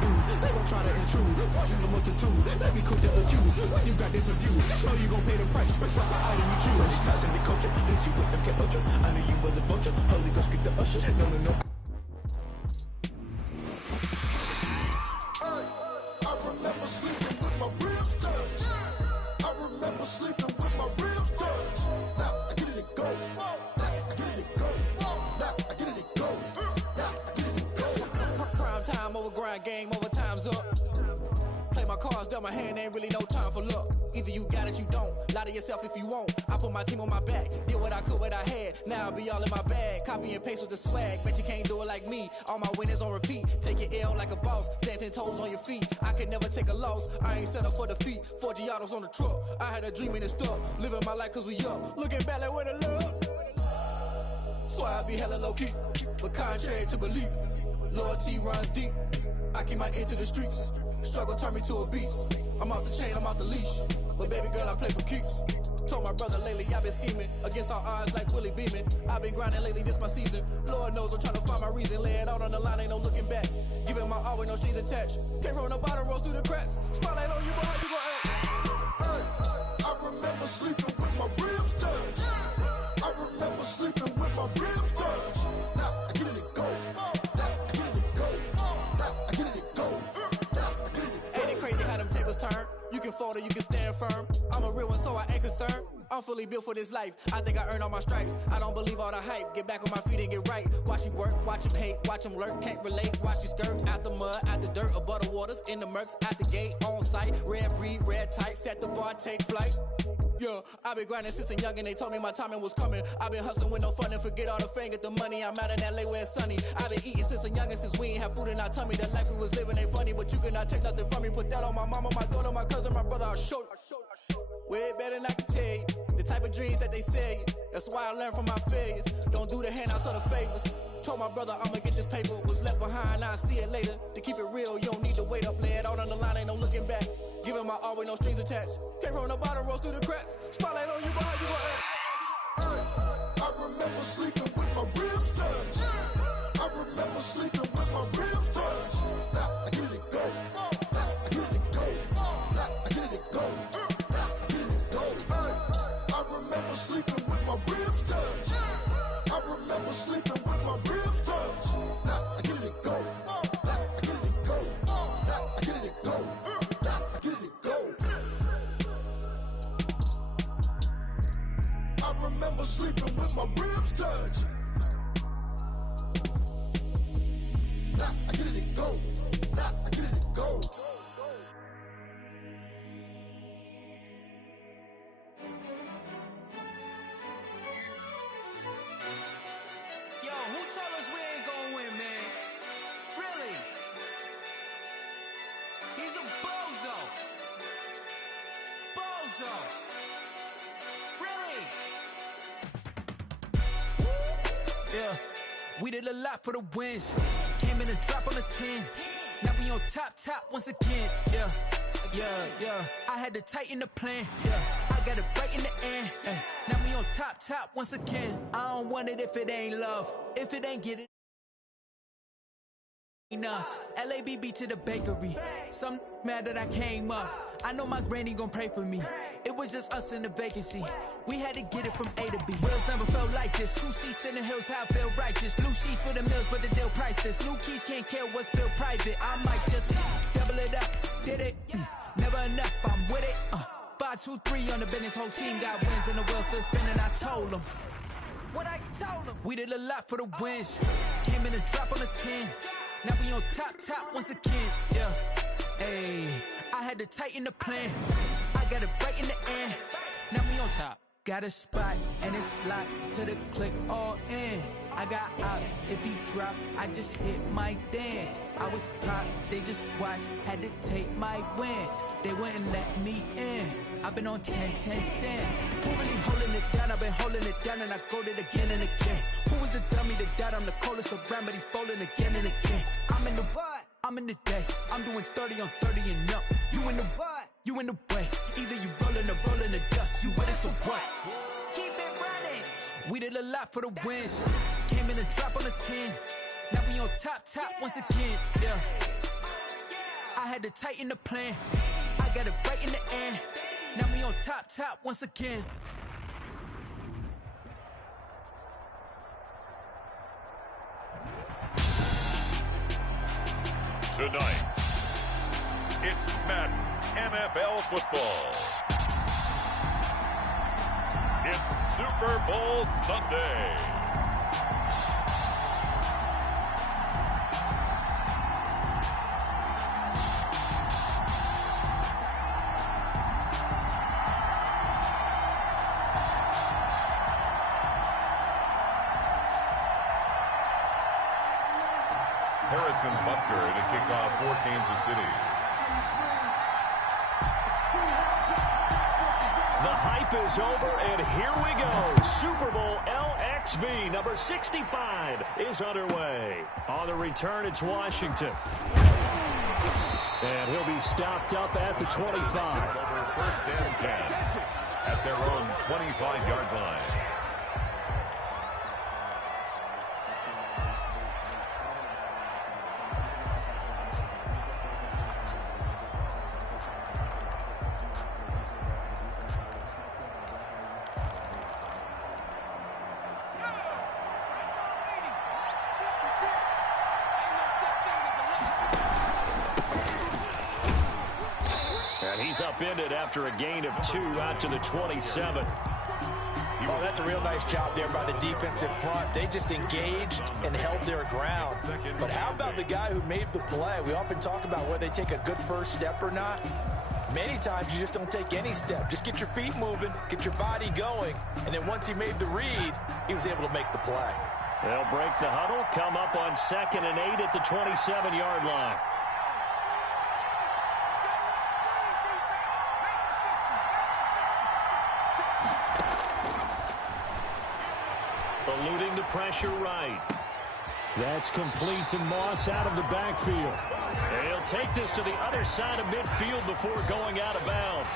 dudes, they gon' try to intrude. Poison the multitude, they be quick to accuse. When you got different views, just know you gon' pay the price. Based off the item you choose. Money ties in the culture, hit you with them get ultra. I knew you was a vulture, Holy Ghost get the usher. No. I remember sleeping with my ribs touched. I remember sleeping with my ribs touched. Now I get it and go. Now I get it and go. Now I get it and go. Now I get it and go. Prime time over grind, game over, time's up. Play my cards, dealt my hand, ain't really no time for luck. Either you got it, you don't. Lie to yourself if you won't. I put my team on my back, did what I could, what I had. Now I'll be all in my bag. Copy and paste with the swag. Bet you can't do it like me. All my winners on repeat. Take your L like a boss. Stand 10 toes on your feet. I can never take a loss. I ain't set up for defeat. 4 Giottos on the truck. I had a dream and it stuck. Living my life cause we up. Looking back like where the love. So I be hella low key. But contrary to belief, loyalty runs deep. I keep my ear to the streets. Struggle turned me to a beast. I'm off the chain, I'm off the leash. But baby girl, I play for keeps. Told my brother lately, I've been scheming. Against all odds like Willie Beeman. I've been grinding lately, this my season. Lord knows I'm trying to find my reason. Lay it out on the line, ain't no looking back. Giving my all with no strings attached. Came from the bottom, rose through the cracks. Spotlight on you, boy, how you gon' act? Hey, I remember sleeping with my ribs touched. I remember sleeping with my ribs touched. Now I get it and go. Now I get it and go. Now I get it and go. Now I get it and go. Ain't it crazy how them tables turn? You can fold or you can stand firm. I'm a real one, so I ain't concerned. I'm fully built for this life. I think I earned all my stripes. I don't believe all the hype. Get back on my feet and get right. Watch you work, watch him hate, watch him lurk. Can't relate, watch you skirt. Out the mud, out the dirt, above the waters, in the murks, out the gate, on site. Red breed, red tight, set the bar, take flight. Yeah, I've been grinding since a young and they told me my timing was coming. I've been hustling with no fun and forget all the fame, get the money. I'm out in LA where it's sunny. I've been eating since a young and since we ain't have food in our tummy. The life we was living ain't funny, but you cannot take nothing from me. Put that on my mama, my daughter, my cousin, my brother, I'll show you. Way better than I can tell you. The type of dreams that they sell you. That's why I learned from my failures. Don't do the handouts or the favors. Told my brother I'ma get this paper. Was left behind, I'll see it later. To keep it real, you don't need to wait up. Lay it out on the line, ain't no looking back. Giving my all with no strings attached. Came from the bottom, rose through the cracks. Spotlight on you, boy, how you gon' act? Hey, I remember sleeping with my ribs touched. I remember sleeping with my ribs touched. Now I get it and go. Now I get it and go. Now I get it and go. Now I get it and go. Hey, I remember sleeping with my ribs touched. I remember sleeping with my ribs touched. Now I get it and go. Now I get it and go. Now I get it and go. Now I get it and go. I remember sleeping with my ribs touched. Now I get it and go. Now I get it and go. Yo, who told us we ain't gonna win, man? Really? He's a bozo. Bozo. Really? Yeah, we did a lot for the wins. Came in a drop on a 10. Now we on top once again. Yeah. I had to tighten the plan. Yeah, I got it right in the end. Now we on top once again. I don't want it if it ain't love. If it ain't get it. Us. LABB to the bakery. Some mad that I came up. I know my granny gon' pray for me. It was just us in the vacancy. We had to get it from A to B. Wheels never felt like this. 2 seats in the hills, how I feel righteous. Blue sheets for the mills, but the deal priceless. New keys can't care what's still private. I might just double it up. Did it? Never enough, I'm with it. 5, 2, 3 on the business. Whole team got wins and the wheels still spinning. I told them what I told them. We did a lot for the wins. Came in a drop on a 10. Now we on top once again. Yeah. Hey, I had to tighten the plan. I got it right in the end. Now we on top. Got a spot and it's locked to the click all in. I got ops, if he drop, I just hit my dance. I was pop, they just watched, had to take my wins. They wouldn't let me in. I've been on 10 cents. Who really holding it down? I've been holding it down and I go it again and again. Who was the dummy that died? I'm the coldest around, but he folding again and again. I'm in the what? I'm in the day. I'm doing 30 on 30 and up. You in the what? You in the way. Either you rolling or rolling the dust. You with it, so what? Keep it running. We did a lot for the wins. Came in a drop on a 10. Now we on top once again. Yeah. I had to tighten the plan. I got it right in the end. Now we on top once again. Tonight, it's Madden NFL football. It's Super Bowl Sunday. Harrison Butker to kick off for Kansas City. The hype is over, and here we go. Super Bowl LXV number 65 is underway. On the return, it's Washington. And he'll be stopped up at the 25. Over first and 10 at their own 25-yard line. He's upended after a gain of 2 out to the 27. Oh, that's a real nice job there by the defensive front. They just engaged and held their ground. But how about the guy who made the play? We often talk about whether they take a good first step or not. Many times you just don't take any step. Just get your feet moving, get your body going, and then once he made the read, he was able to make the play. They'll break the huddle, come up on 2nd and 8 at the 27-yard line. Eluding the pressure right. That's complete to Moss out of the backfield. He'll take this to the other side of midfield before going out of bounds.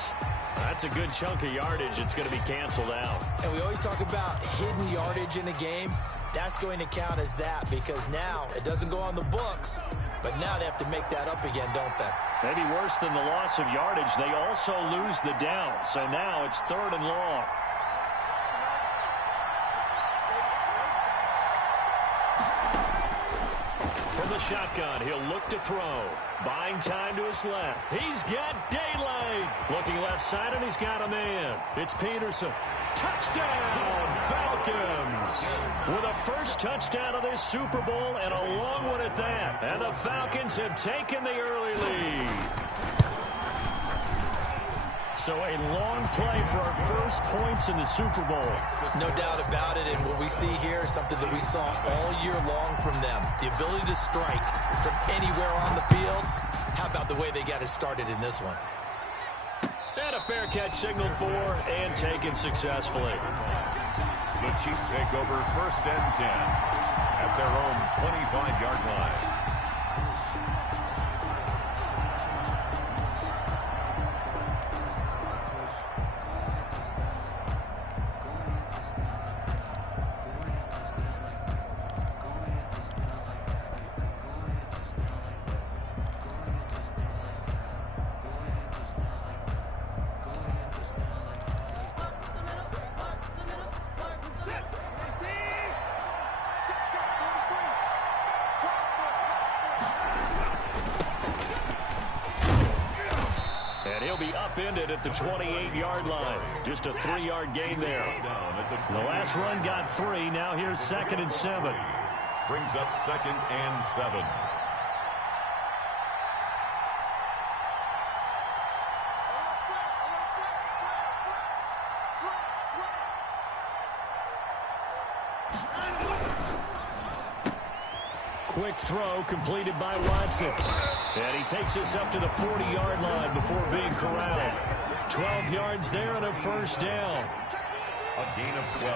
That's a good chunk of yardage. It's going to be canceled out. And we always talk about hidden yardage in a game. That's going to count as that because now it doesn't go on the books, but now they have to make that up again, don't they? Maybe worse than the loss of yardage, they also lose the down. So now it's 3rd and long. From the shotgun, he'll look to throw. Buying time to his left. He's got daylight. Looking left side, and he's got a man. It's Peterson. Touchdown, Falcons. With a first touchdown of this Super Bowl, and a long one at that. And the Falcons have taken the early lead. So a long play for our first points in the Super Bowl. No doubt about it, and what we see here is something that we saw all year long from them. The ability to strike from anywhere on the field. How about the way they got it started in this one? And a fair catch signaled for and taken successfully. The Chiefs take over 1st and 10 at their own 25-yard line. Upended at the 28-yard line. Just a 3-yard gain there. The last run got 3. Now here's 2nd and 7. Brings up 2nd and 7. Quick throw completed by Watson. And he takes us up to the 40-yard line before being corralled. 12 yards there and a first down. A gain of 12.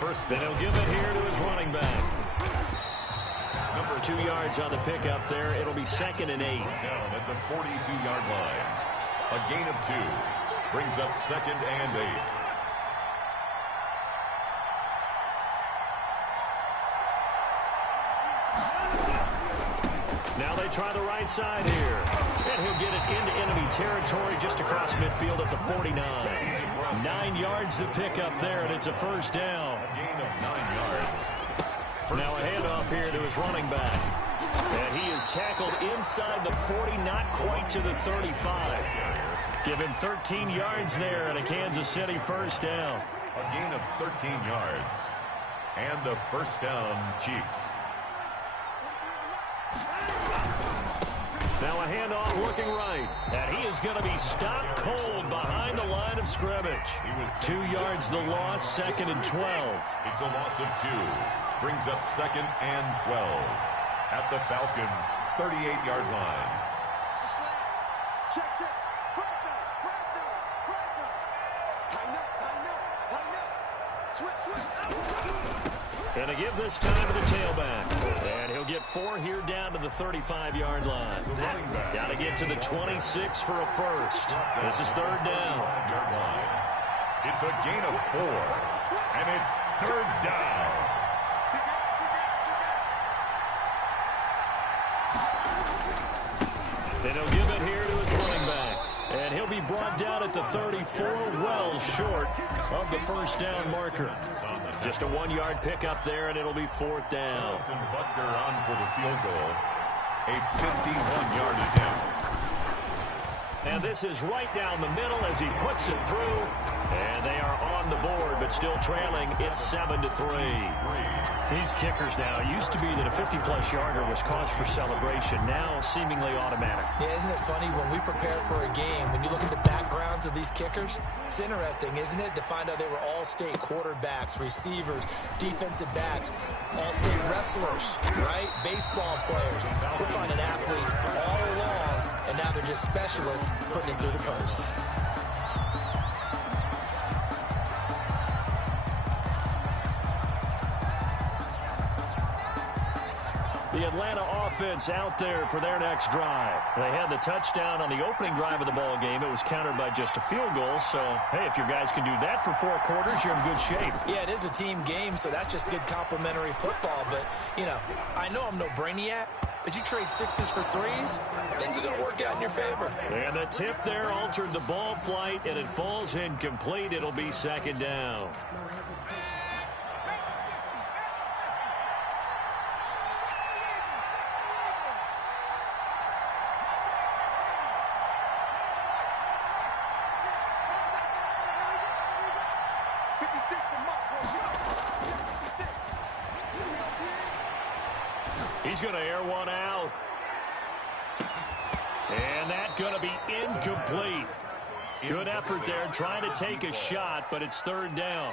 First down. Then he'll give it here to his running back. Number 2 yards on the pickup there. It'll be 2nd and 8. Down at the 42-yard line. A gain of 2. Brings up 2nd and 8. Now they try the right side here. And he'll get it into enemy territory just across midfield at the 49. 9 yards to pick up there, and it's a first down. A gain of 9 yards. Now a handoff here to his running back. And he is tackled inside the 40, not quite to the 35. Give him 13 yards there and a Kansas City first down. A gain of 13 yards. And a first down, Chiefs. Now a handoff looking right. And he is going to be stopped cold behind the line of scrimmage. 2 yards the loss, 2nd and 12. It's a loss of 2. Brings up 2nd and 12. At the Falcons' 38-yard line. Check. Break down. Tighten up. Switch. Going to give this time to the tailback. And he'll get 4 here down to the 35-yard line. Got to get to the 26 for a first. This is 3rd down. It's a gain of 4. And it's 3rd down. And he'll give it here to his running back. And he'll be brought down at the 34, well short of the first down marker. Just a 1-yard pickup there, and it'll be 4th down. Butker on for the field goal. A 51-yard attempt. And this is right down the middle as he puts it through. And they are on the board, but still trailing. It's 7-3. These kickers now, it used to be that a 50-plus yarder was cause for celebration. Now seemingly automatic. Yeah, isn't it funny when we prepare for a game, when you look at the backgrounds of these kickers, it's interesting, isn't it, to find out they were all-state quarterbacks, receivers, defensive backs, all-state wrestlers, right? Baseball players. We're finding athletes all along, and now they're just specialists putting it through the posts. The Atlanta offense out there for their next drive. They had the touchdown on the opening drive of the ball game. It was countered by just a field goal. So, hey, if your guys can do that for 4 quarters, you're in good shape. Yeah, it is a team game, so that's just good complimentary football. But, you know, I know I'm no brainiac, but you trade 6s for 3s, things are going to work out in your favor. And the tip there altered the ball flight, and it falls incomplete. It'll be 2nd down. He's going to air one out. And that's going to be incomplete. Good effort there, trying to take a shot, but it's 3rd down.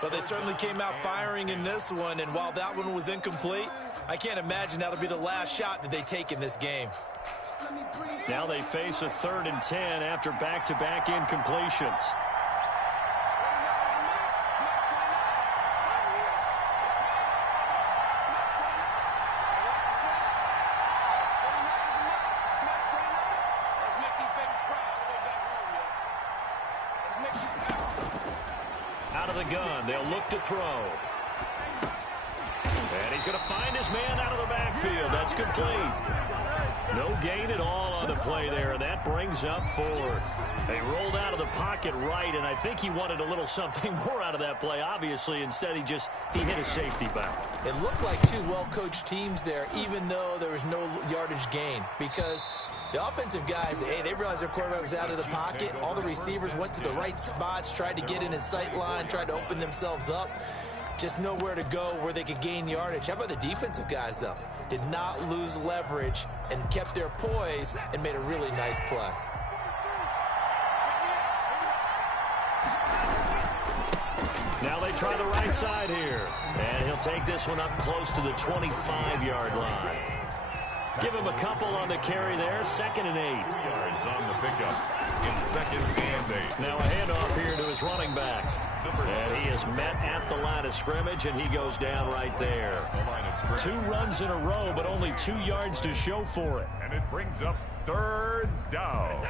But they certainly came out firing in this one, and while that one was incomplete, I can't imagine that'll be the last shot that they take in this game. Now they face a 3rd and 10 after back-to-back incompletions. Out of the gun, they'll look to throw. And he's going to find his man out of the backfield. That's complete. No gain at all on the play there, and that brings up 4th. They rolled out of the pocket right, and I think he wanted a little something more out of that play, obviously. Instead, he hit a safety back. It looked like 2 well-coached teams there, even though there was no yardage gain, because the offensive guys, hey, they realized their quarterback was out of the pocket. All the receivers went to the right spots, tried to get in his sight line, tried to open themselves up. Just nowhere to go where they could gain yardage. How about the defensive guys, though? Did not lose leverage and kept their poise and made a really nice play. Now they try the right side here. And he'll take this one up close to the 25-yard line. Give him a couple on the carry there. 2nd and 8. 2 yards on the pickup. It's 2nd and 8. Now a handoff here to his running back. And he is met at the line of scrimmage, and he goes down right there. 2 runs in a row, but only 2 yards to show for it. And it brings up 3rd down.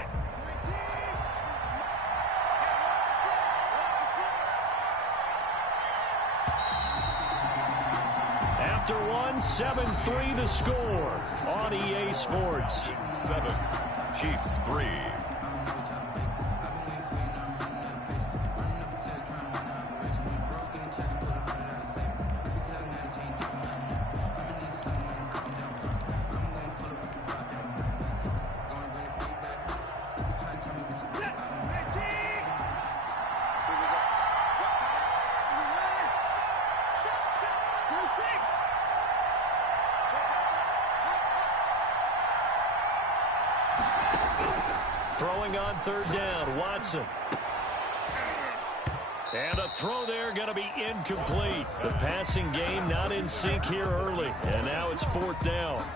after one. 7-3 the score on EA Sports. 7, Chiefs 3. Throwing on third down, Watson. And a throw there going to be incomplete. The passing game not in sync here early. And now it's fourth down.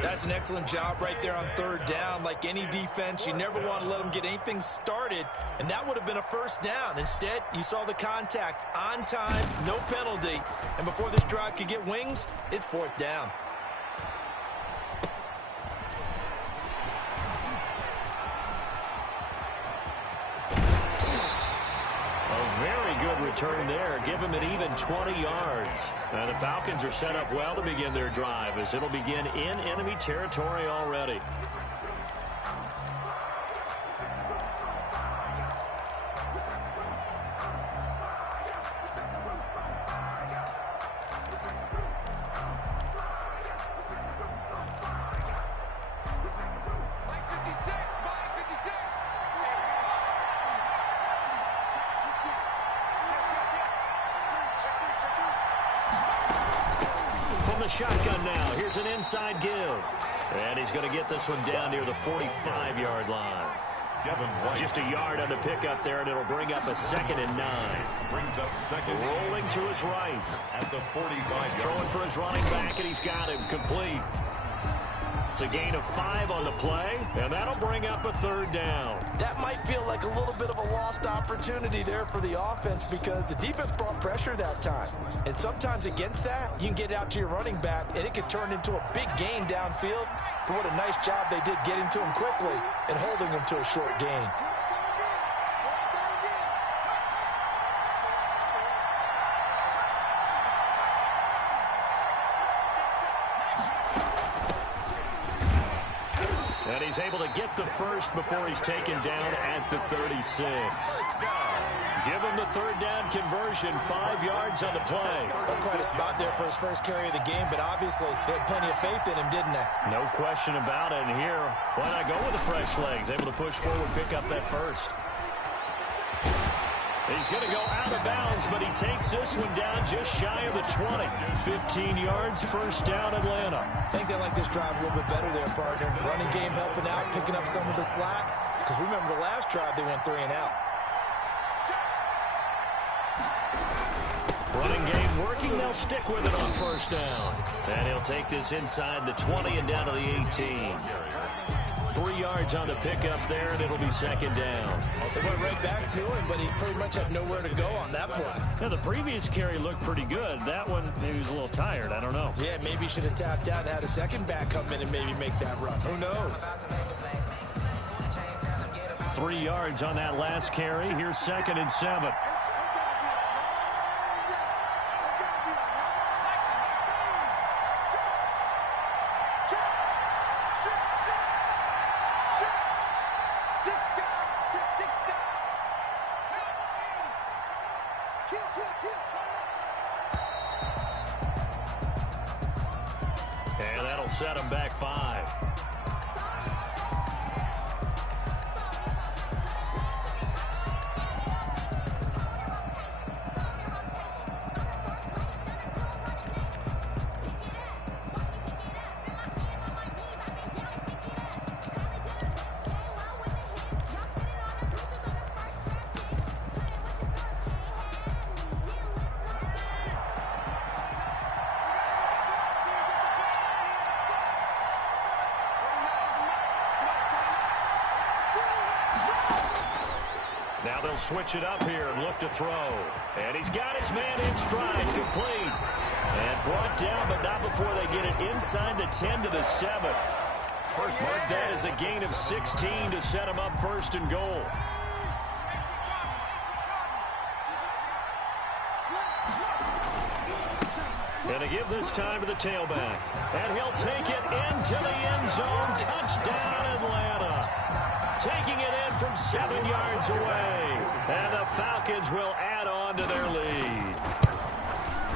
That's an excellent job right there on third down. Like any defense, you never want to let them get anything started, and that would have been a first down. Instead, you saw the contact on time, no penalty, and before this drive could get wings, it's fourth down. Return there, give him an even 20 yards. And the Falcons are set up well to begin their drive as it'll begin in enemy territory already. Shotgun now. Here's an inside give. And he's going to get this one down near the 45-yard line. Just a yard on the pickup there, and it'll bring up a 2nd and 9. Brings up second. Rolling to his right. At the 45-yard. Throwing for his running back, and he's got him complete. It's a gain of 5 on the play, and that'll bring up a third down. That might feel like a little bit of a lost opportunity there for the offense because the defense brought pressure that time. And sometimes against that, you can get out to your running back, and it could turn into a big gain downfield. But what a nice job they did getting to him quickly and holding him to a short gain. And he's able to get the first before he's taken down at the 36. Give him the third down conversion, 5 yards on the play. That's quite a spot there for his first carry of the game, but obviously they had plenty of faith in him, didn't they? No question about it. And here, why not go with the fresh legs? Able to push forward, pick up that first. He's going to go out of bounds, but he takes this one down just shy of the 20. 15 yards, first down, Atlanta. I think they like this drive a little bit better there, partner. Running game helping out, picking up some of the slack. Because remember the last drive, they went 3 and out. Running game working. They'll stick with it on first down. And he'll take this inside the 20 and down to the 18. 3 yards on the pickup there, and it'll be second down. They went right back to him, but he pretty much had nowhere to go on that play. Yeah, the previous carry looked pretty good. That one, maybe he was a little tired. I don't know. Yeah, maybe he should have tapped out and had a second back come in and maybe make that run. Who knows? 3 yards on that last carry. Here's 2nd and 7. And that'll set him back 5. Now they'll switch it up here and look to throw. And he's got his man in stride, complete. And brought down, but not before they get it inside the 10 to the 7. Mark that as a gain of 16 to set him up first and goal. And to give this time to the tailback. And he'll take it into the end zone. Touchdown, Atlanta. Taking it in from 7 yards away. And the Falcons will add on to their lead.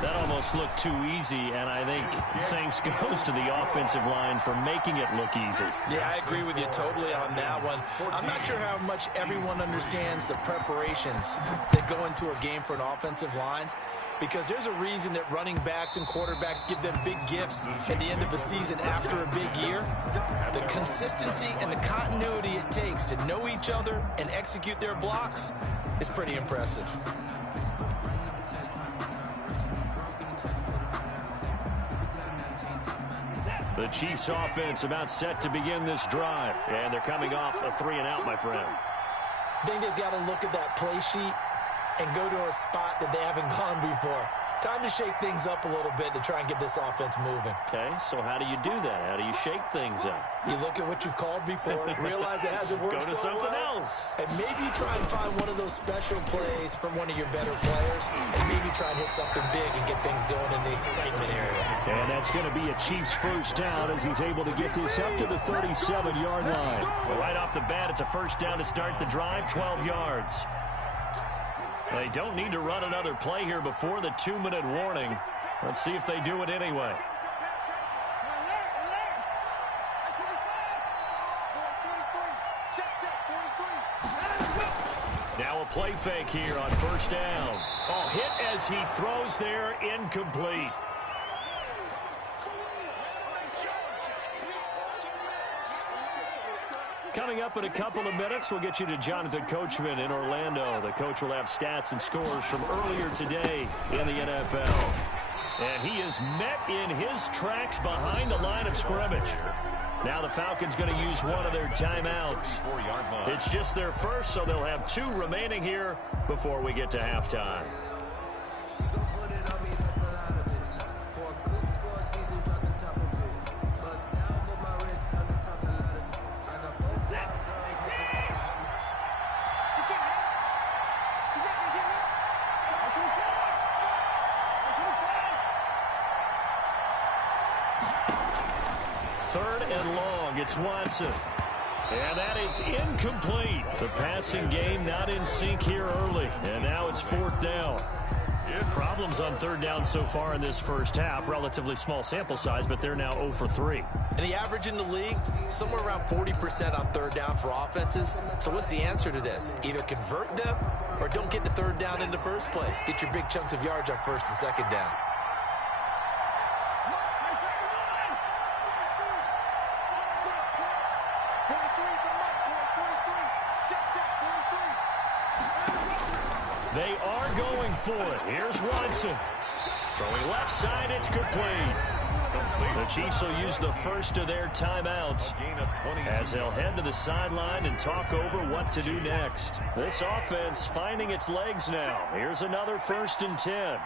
That almost looked too easy, and I think thanks goes to the offensive line for making it look easy. Yeah, I agree with you totally on that one. I'm not sure how much everyone understands the preparations that go into a game for an offensive line, because there's a reason that running backs and quarterbacks give them big gifts at the end of the season after a big year. The consistency and the continuity it takes to know each other and execute their blocks is pretty impressive. The Chiefs offense about set to begin this drive. And they're coming off a 3-and-out, my friend. I think they've got to look at that play sheet and go to a spot that they haven't gone before. Time to shake things up a little bit to try and get this offense moving. Okay, so how do you do that? How do you shake things up? You look at what you've called before, realize it hasn't worked so well. Go to something else. And maybe try and find one of those special plays from one of your better players, and maybe try and hit something big and get things going in the excitement area. And that's going to be a Chiefs first down as he's able to get this up to the 37-yard line. Well, right off the bat, it's a first down to start the drive, 12 yards. They don't need to run another play here before the 2-minute warning. Let's see if they do it anyway. Now a play fake here on first down. Oh, hit as he throws there, incomplete. Coming up in a couple of minutes, we'll get you to Jonathan Coachman in Orlando. The coach will have stats and scores from earlier today in the NFL. And he is met in his tracks behind the line of scrimmage. Now the Falcons going to use one of their timeouts. It's just their first, so they'll have 2 remaining here before we get to halftime. It's Watson. And that is incomplete. The passing game not in sync here early. And now it's 4th down. Problems on 3rd down so far in this first half. Relatively small sample size, but they're now 0 for 3. And the average in the league, somewhere around 40% on 3rd down for offenses. So what's the answer to this? Either convert them or don't get to 3rd down in the first place. Get your big chunks of yards on 1st and 2nd down. They are going for it. Here's Watson. Throwing left side, it's complete. The Chiefs will use the first of their timeouts as they'll head to the sideline and talk over what to do next. This offense finding its legs now. Here's another 1st and 10.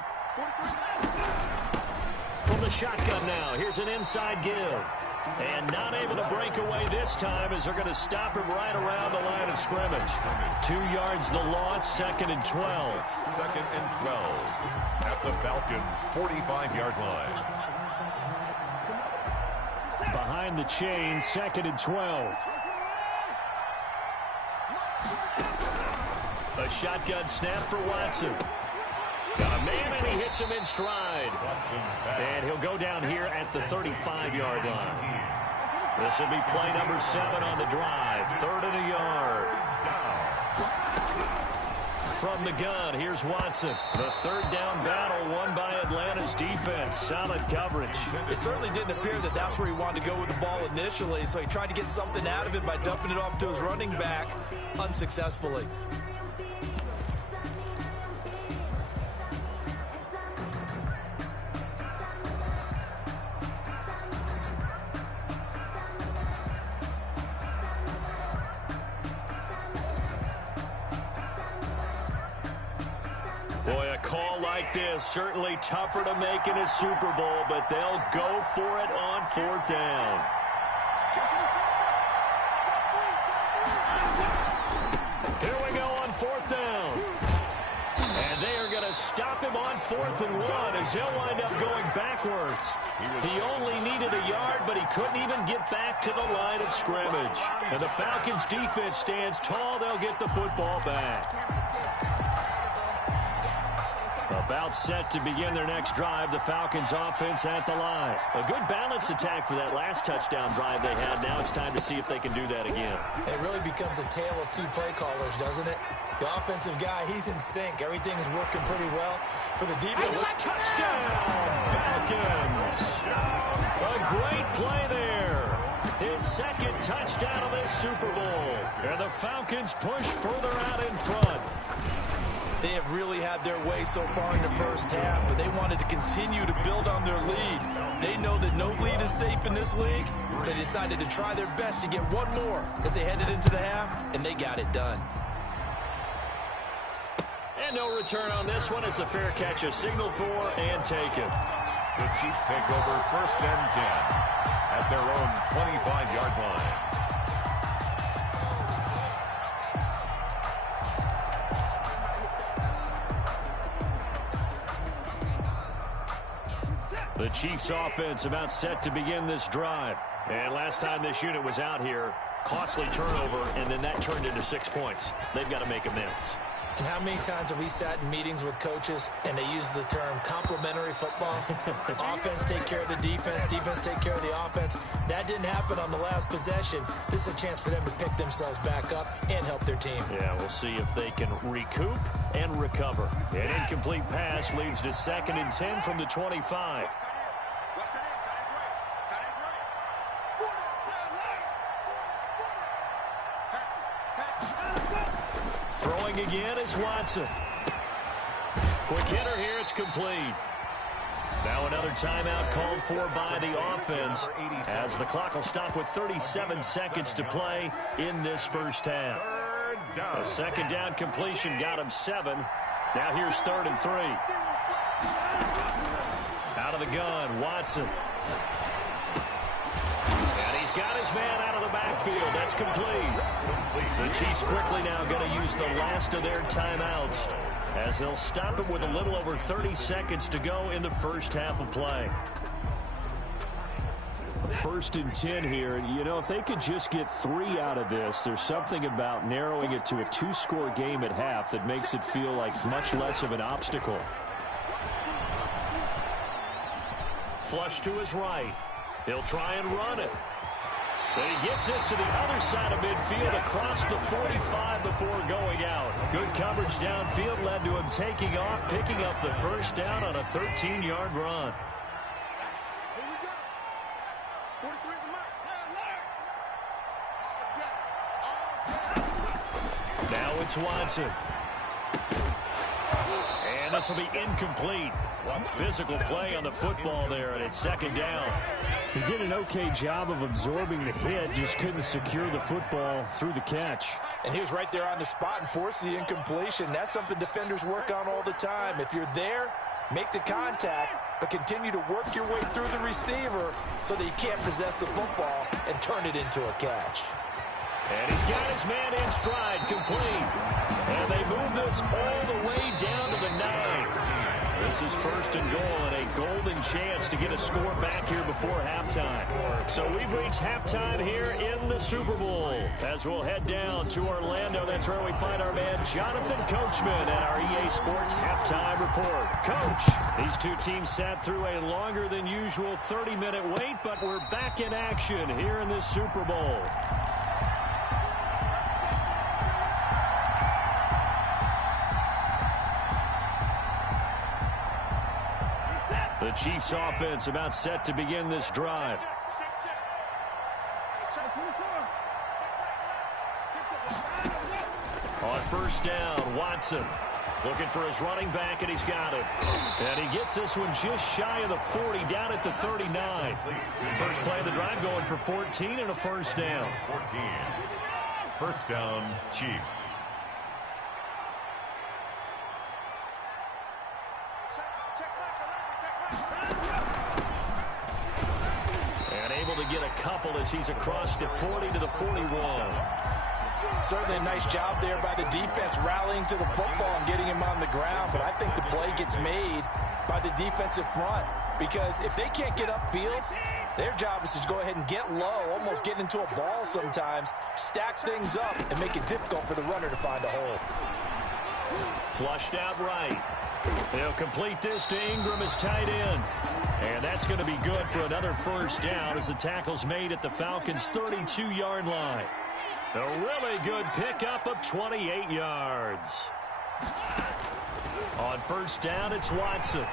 From the shotgun now, here's an inside give. And not able to break away this time as they're going to stop him right around the line of scrimmage. 2 yards the loss, 2nd and 12. 2nd and 12 at the Falcons' 45-yard line. Behind the chain, 2nd and 12. A shotgun snap for Watson. Got a man, and he hits him in stride. And he'll go down here at the 35-yard line. This will be play number 7 on the drive. 3rd and a yard. From the gun, here's Watson. The 3rd down battle won by Atlanta's defense. Solid coverage. It certainly didn't appear that that's where he wanted to go with the ball initially, so he tried to get something out of it by dumping it off to his running back unsuccessfully. Boy, a call like this, certainly tougher to make in a Super Bowl, but they'll go for it on 4th down. Here we go on 4th down. And they are going to stop him on 4th and 1 as he'll wind up going backwards. He only needed a yard, but he couldn't even get back to the line of scrimmage. And the Falcons' defense stands tall. They'll get the football back. About set to begin their next drive, the Falcons offense at the line. A good balance attack for that last touchdown drive they had. Now it's time to see if they can do that again. It really becomes a tale of two play callers, doesn't it? The offensive guy, he's in sync. Everything's working pretty well for the defense. Touchdown, Falcons! A great play there. His second touchdown of this Super Bowl. And the Falcons push further out in front. They have really had their way so far in the first half, but they wanted to continue to build on their lead. They know that no lead is safe in this league, so they decided to try their best to get one more as they headed into the half, and they got it done. And no return on this one as the fair catch is signaled for and taken. The Chiefs take over 1st and 10 at their own 25-yard line. The Chiefs offense about set to begin this drive. And last time this unit was out here, costly turnover, and then that turned into 6 points. They've got to make amends. And how many times have we sat in meetings with coaches and they use the term complementary football? Offense take care of the defense, defense take care of the offense. That didn't happen on the last possession. This is a chance for them to pick themselves back up and help their team. Yeah, we'll see if they can recoup and recover. An incomplete pass leads to 2nd and 10 from the 25. Throwing again is Watson. Quick hitter here, it's complete. Now another timeout called for by the offense as the clock will stop with 37 seconds to play in this first half. A second down completion got him 7. Now here's 3rd and 3. Out of the gun, Watson. And he's got his man out of the backfield. That's complete. The Chiefs quickly now going to use the last of their timeouts as they'll stop him with a little over 30 seconds to go in the first half of play. 1st and 10 here. You know, if they could just get 3 out of this, there's something about narrowing it to a 2-score game at half that makes it feel like much less of an obstacle. Flush to his right. He'll try and run it. But he gets this to the other side of midfield across the 45 before going out. Good coverage downfield led to him taking off, picking up the first down on a 13-yard run. Now it's Watson. And this will be incomplete. Physical play on the football there, and it's 2nd down. He did an okay job of absorbing the hit, just couldn't secure the football through the catch. And he was right there on the spot and forced the incompletion. That's something defenders work on all the time. If you're there, make the contact, but continue to work your way through the receiver so that you can't possess the football and turn it into a catch. And he's got his man in stride, complete. And they move this all the way down to the 9. This is 1st and goal and a golden chance to get a score back here before halftime. So we've reached halftime here in the Super Bowl. As we'll head down to Orlando, that's where we find our man Jonathan Coachman at our EA Sports Halftime Report. Coach, these two teams sat through a longer than usual 30-minute wait, but we're back in action here in this Super Bowl. The Chiefs offense about set to begin this drive. On 1st down, Watson looking for his running back, and he's got it. And he gets this one just shy of the 40, down at the 39. First play of the drive going for 14 and a 1st down. 14. 1st down, Chiefs. And able to get a couple as he's across the 40 to the 41. Certainly a nice job there by the defense rallying to the football and getting him on the ground, but I think the play gets made by the defensive front because if they can't get upfield, their job is to go ahead and get low, almost get into a ball sometimes, stack things up, and make it difficult for the runner to find a hole. Flushed out right. They'll complete this to Ingram as tight end. And that's going to be good for another first down as the tackle's made at the Falcons' 32-yard line. A really good pickup of 28 yards. On first down, it's Watson.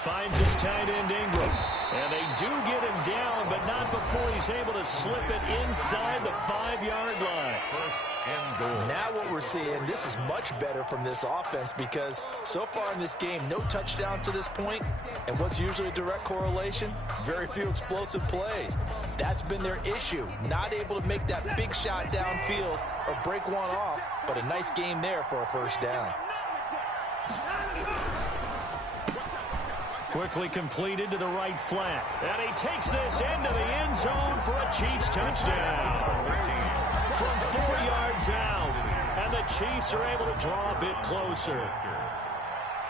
Finds his tight end Ingram. And they do get him down, but not before he's able to slip it inside the 5-yard line. First and goal. Now what we're seeing, this is much better from this offense because so far in this game, no touchdown to this point. And what's usually a direct correlation? Very few explosive plays. That's been their issue. Not able to make that big shot downfield or break one off, but a nice game there for a first down. Quickly completed to the right flat. And he takes this into the end zone for a Chiefs touchdown. From 4 yards out. And the Chiefs are able to draw a bit closer.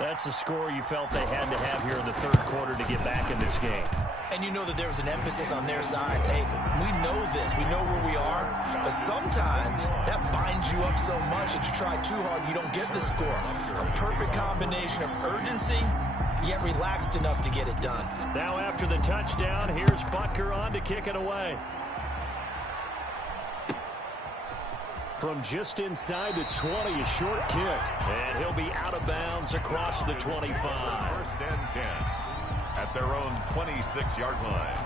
That's a score you felt they had to have here in the third quarter to get back in this game. And you know that there was an emphasis on their side. Hey, we know this. We know where we are. But sometimes that binds you up so much that you try too hard, you don't get the score. A perfect combination of urgency, yet relaxed enough to get it done. Now after the touchdown, here's Butker on to kick it away. From just inside the 20, a short kick. And he'll be out of bounds across the 25. First and 10 at their own 26-yard line.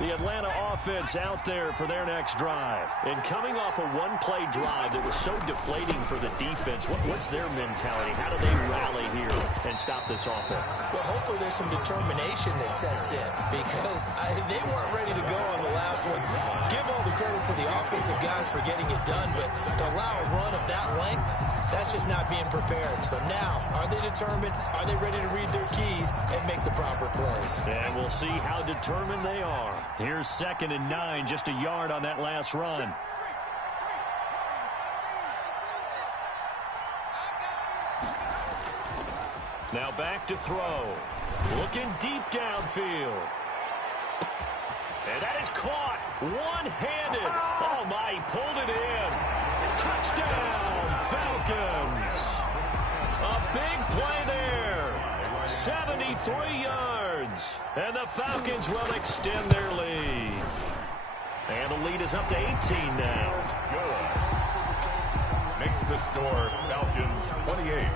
The Atlanta offense out there for their next drive. And coming off a one-play drive that was so deflating for the defense, what's their mentality? How do they rally here and stop this offense? Well, hopefully there's some determination that sets in because they weren't ready to go on the last one. Give all the credit to the offensive guys for getting it done, but to allow a run of that length, that's just not being prepared. So now, are they determined? Are they ready to read their keys and make the proper plays? And we'll see how determined they are. Here's 2nd and 9, just a yard on that last run. Now back to throw. Looking deep downfield. And that is caught. One-handed. Oh, my, he pulled it in. Touchdown, Falcons. A big play there. 73 yards. And the Falcons will extend their lead. And the lead is up to 18 now. Good. Makes the score Falcons 28,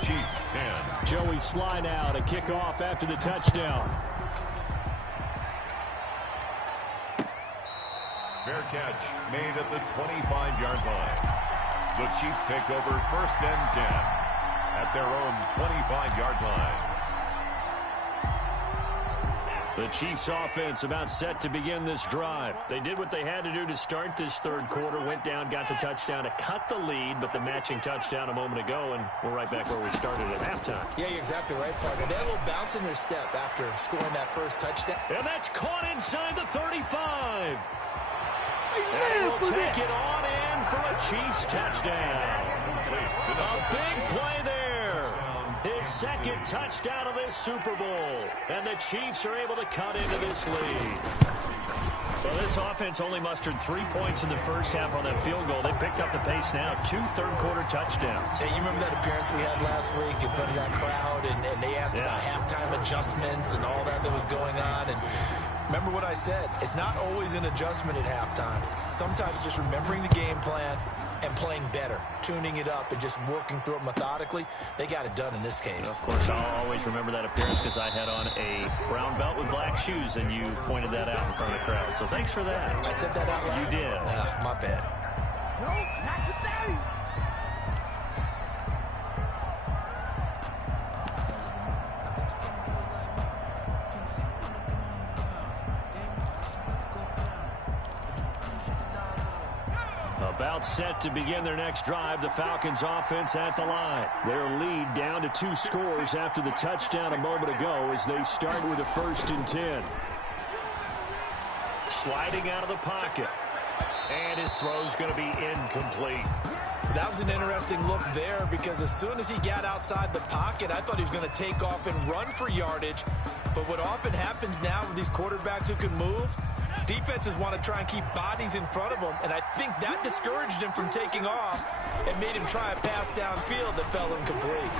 Chiefs 10. Joey Sly now to kick off after the touchdown. Fair catch made at the 25-yard line. The Chiefs take over first and 10 at their own 25-yard line. The Chiefs offense about set to begin this drive. They did what they had to do to start this third quarter, went down, got the touchdown to cut the lead, but the matching touchdown a moment ago, and we're right back where we started at halftime. Yeah, you're exactly right, partner. They had a little bounce in their step after scoring that first touchdown. And that's caught inside the 35. And we'll take it on in for a Chiefs touchdown. A big play there. His second touchdown of this Super Bowl. And the Chiefs are able to cut into this lead. So this offense only mustered 3 points in the first half on that field goal. They picked up the pace now. 2 third-quarter touchdowns. Hey, you remember that appearance we had last week in front of that crowd? And they asked about halftime adjustments and all that was going on. And remember what I said. It's not always an adjustment at halftime. Sometimes just remembering the game plan and playing better, tuning it up and just working through it methodically. They got it done in this case. Of course, I'll always remember that appearance because I had on a brown belt with black shoes, and you pointed that out in front of the crowd. So thanks for that. I said that out loud? You did. My bad. No, not today. About set to begin their next drive, the Falcons offense at the line. Their lead down to 2 scores after the touchdown a moment ago as they start with a 1st and 10. sliding out of the pocket. And his throw's going to be incomplete. That was an interesting look there because as soon as he got outside the pocket, I thought he was going to take off and run for yardage. But what often happens now with these quarterbacks who can move, defenses want to try and keep bodies in front of them, and I think that discouraged him from taking off and made him try a pass downfield that fell incomplete.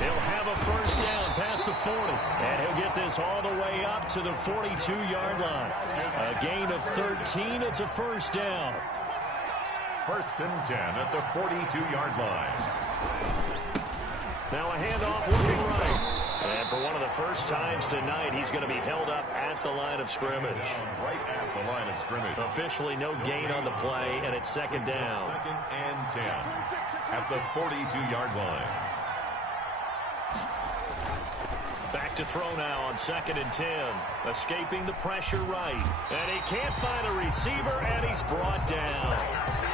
He'll have a first down past the 40, and he'll get this all the way up to the 42-yard line. A gain of 13, it's a first down. First and 10 at the 42-yard line. Now a handoff looking right. And for one of the first times tonight, he's going to be held up at the line of scrimmage. Right at the line of scrimmage. Officially no gain on the play, and it's second down. Second and 10 at the 42-yard line. Back to throw now on second and 10. Escaping the pressure right. And he can't find a receiver, and he's brought down.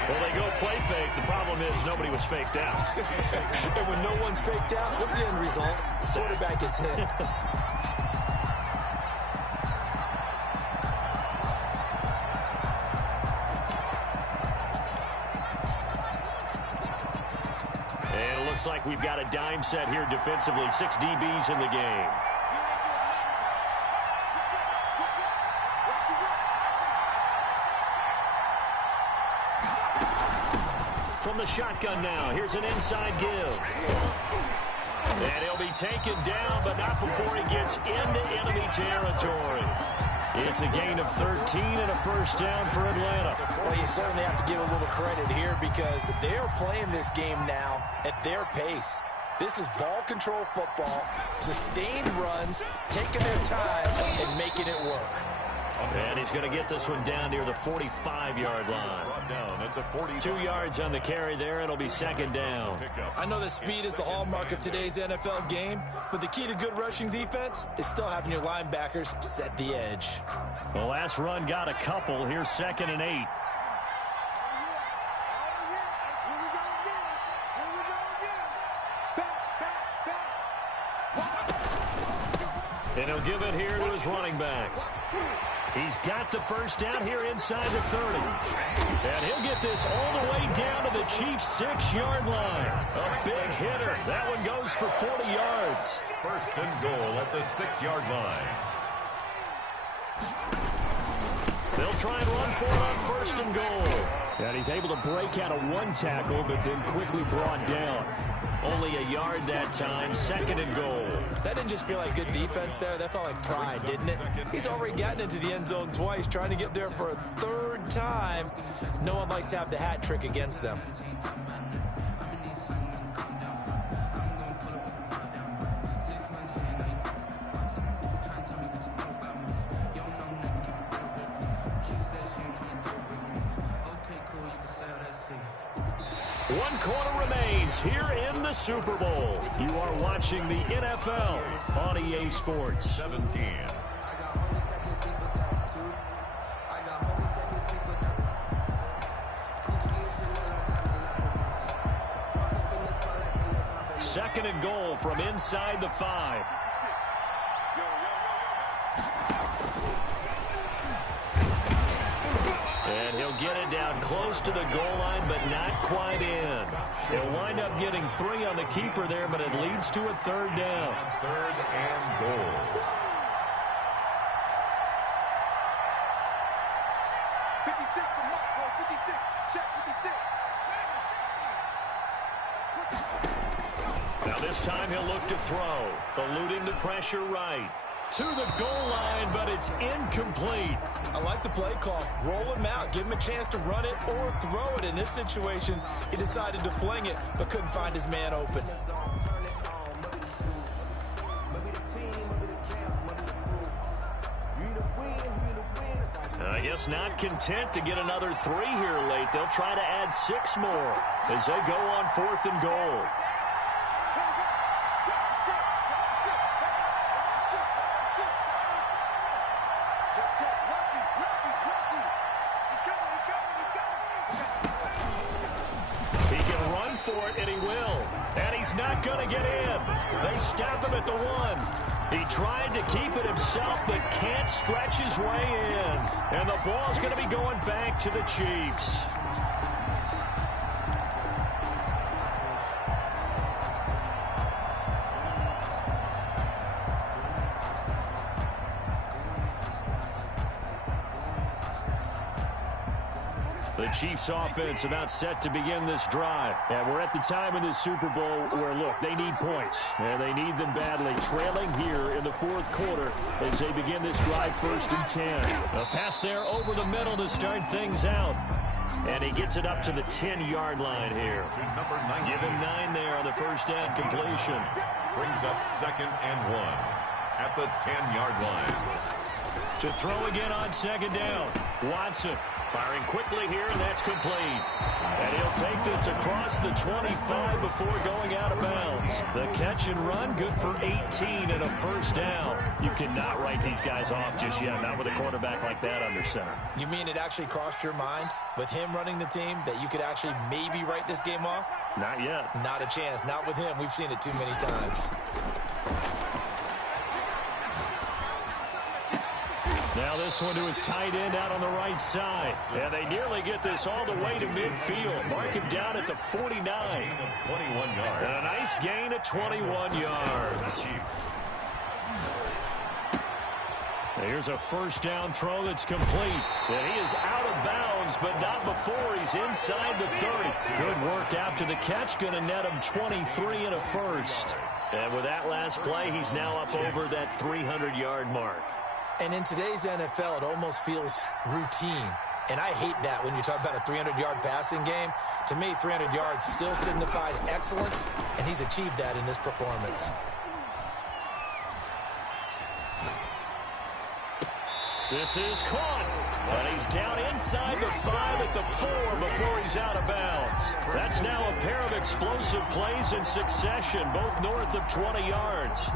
Well, they go play fake. The problem is nobody was faked out. And when no one's faked out, what's the end result? Quarterback gets hit. And it looks like we've got a dime set here defensively. 6 DBs in the game. From the shotgun now, here's an inside give. And he'll be taken down, but not before he gets into enemy territory. It's a gain of 13 and a first down for Atlanta. Well, you certainly have to give a little credit here because they are playing this game now at their pace. This is ball control football, sustained runs, taking their time and making it work. And he's going to get this one down near the 45-yard line. 2 yards on the carry there, and it'll be second down. I know that speed is the hallmark of today's NFL game, but the key to good rushing defense is still having your linebackers set the edge. The last run got a couple. Here's second and 8. And he'll give it here to his running back. He's got the first down here inside the 30. And he'll get this all the way down to the Chiefs' 6-yard line. A big hitter. That one goes for 40 yards. First and goal at the 6-yard line. They'll try and run for it on first and goal. And he's able to break out of one tackle, but then quickly brought down. Only a yard that time, second and goal. That didn't just feel like good defense there. That felt like pride, didn't it? He's already gotten into the end zone twice, trying to get there for a third time. No one likes to have the hat trick against them. One quarter remains here in the Super Bowl. You are watching the NFL on EA Sports. 17. Second and goal from inside the 5. And he'll get it down close to the goal line, but not quite in. He'll wind up getting 3 on the keeper there, but it leads to a third down. Third and goal. Now this time he'll look to throw, eluding the pressure right. To the goal line, but it's incomplete. I like the play call. Roll him out. Give him a chance to run it or throw it. In this situation, he decided to fling it, but couldn't find his man open. I guess not content to get another 3 here late. They'll try to add 6 more as they go on 4th and goal. He can run for it, and he will. And he's not going to get in. They stop him at the 1. He tried to keep it himself, but can't stretch his way in. And the ball's going to be going back to the Chiefs. The Chiefs offense about set to begin this drive. And we're at the time in this Super Bowl where, look, they need points. And they need them badly. Trailing here in the fourth quarter as they begin this drive 1st and 10. A pass there over the middle to start things out. And he gets it up to the 10-yard line here. Give him 9 there on the first down completion. Brings up 2nd and 1 at the 10-yard line. To throw again on 2nd down. Watson firing quickly here, and that's complete. And he'll take this across the 25 before going out of bounds. The catch and run, good for 18 and a first down. You cannot write these guys off just yet, not with a quarterback like that under center. You mean it actually crossed your mind with him running the team that you could actually maybe write this game off? Not yet. Not a chance. Not with him. We've seen it too many times. Now this one to his tight end out on the right side. And they nearly get this all the way to midfield. Mark him down at the 49. 21 yards. And a nice gain of 21 yards. Here's a first down throw that's complete. And he is out of bounds, but not before he's inside the 30. Good work after the catch. Going to net him 23 and a first. And with that last play, he's now up over that 300-yard mark. And in today's NFL, it almost feels routine. And I hate that when you talk about a 300-yard passing game. To me, 300 yards still signifies excellence, and he's achieved that in this performance. This is caught. And he's down inside the 5 at the 4 before he's out of bounds. That's now a pair of explosive plays in succession, both north of 20 yards.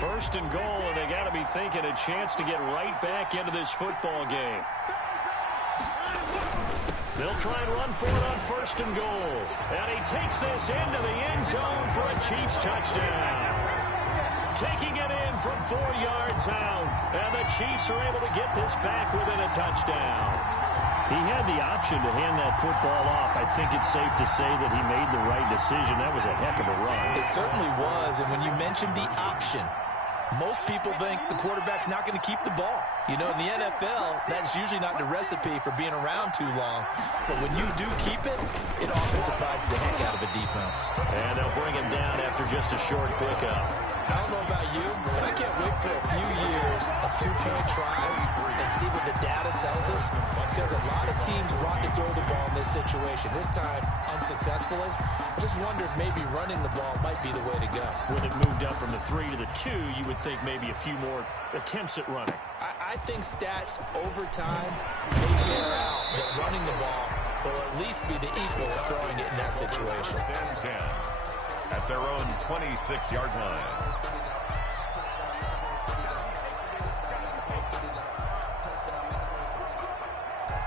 1st and goal, and they got to be thinking a chance to get right back into this football game. They'll try and run for it on 1st and goal. And he takes this into the end zone for a Chiefs touchdown. Taking it in from 4 yards out. And the Chiefs are able to get this back within a touchdown. He had the option to hand that football off. I think it's safe to say that he made the right decision. That was a heck of a run. It certainly was. And when you mentioned the option, most people think the quarterback's not going to keep the ball. You know, in the NFL, that's usually not the recipe for being around too long. So when you do keep it, it often surprises the heck out of a defense. And they'll bring him down after just a short pickup. I don't know about you, but I can't wait for a few years of 2-point tries and see what the data tells us, because a lot of teams want to throw the ball in this situation. This time, unsuccessfully. I just wonder if maybe running the ball might be the way to go. When it moved up from the 3 to the 2, you would think maybe a few more attempts at running. I think stats over time may bear out that running the ball will at least be the equal of throwing it in that situation. 10 at their own 26-yard line.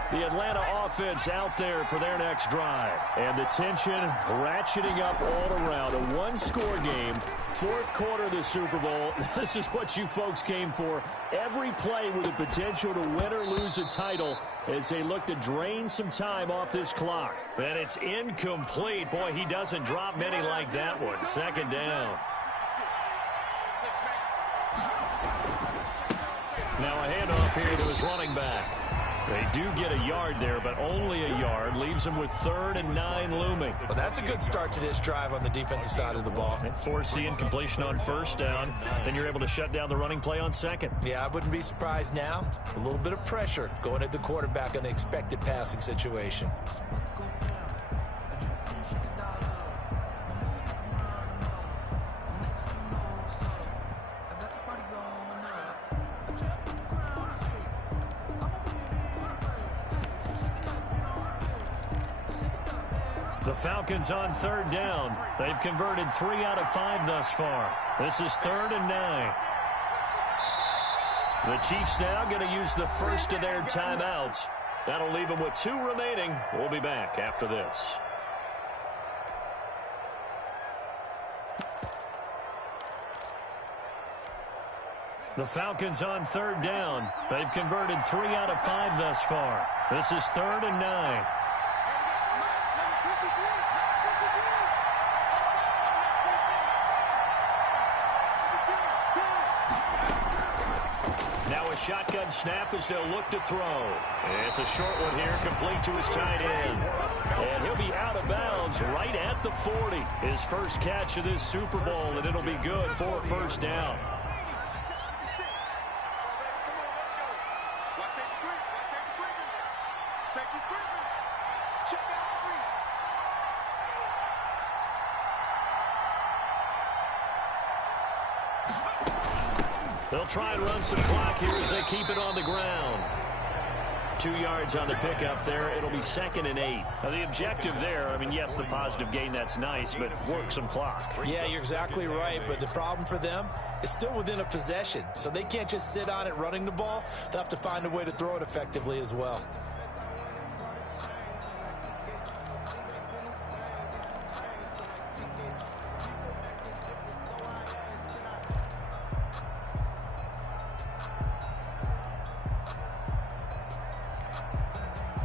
The Atlanta offense out there for their next drive. And the tension ratcheting up all around. A one-score game, 4th quarter of the Super Bowl. This is what you folks came for. Every play with the potential to win or lose a title as they look to drain some time off this clock. And it's incomplete. Boy, he doesn't drop many like that one. 2nd down. Now a handoff here to his running back. They do get a yard there, but only a yard. Leaves them with 3rd and 9 looming. Well, that's a good start to this drive on the defensive side of the ball. And forcing completion on 1st down. Then you're able to shut down the running play on 2nd. Yeah, I wouldn't be surprised now. A little bit of pressure going at the quarterback in an expected passing situation. The Falcons on 3rd down. They've converted 3 out of 5 thus far. This is 3rd and 9. The Chiefs now going to use the first of their timeouts. That'll leave them with 2 remaining. We'll be back after this. The Falcons on third down. They've converted 3 out of 5 thus far. This is 3rd and 9. Now a shotgun snap as they'll look to throw. It's a short one here, complete to his tight end. And he'll be out of bounds right at the 40. His first catch of this Super Bowl, and it'll be good for a first down. They'll try and run some clock here as they keep it on the ground. 2 yards on the pickup there. It'll be 2nd and 8. Now, the objective there, I mean, yes, the positive gain, that's nice, but work some clock. Yeah, you're exactly right, but the problem for them is still within a possession, so they can't just sit on it running the ball. They'll have to find a way to throw it effectively as well.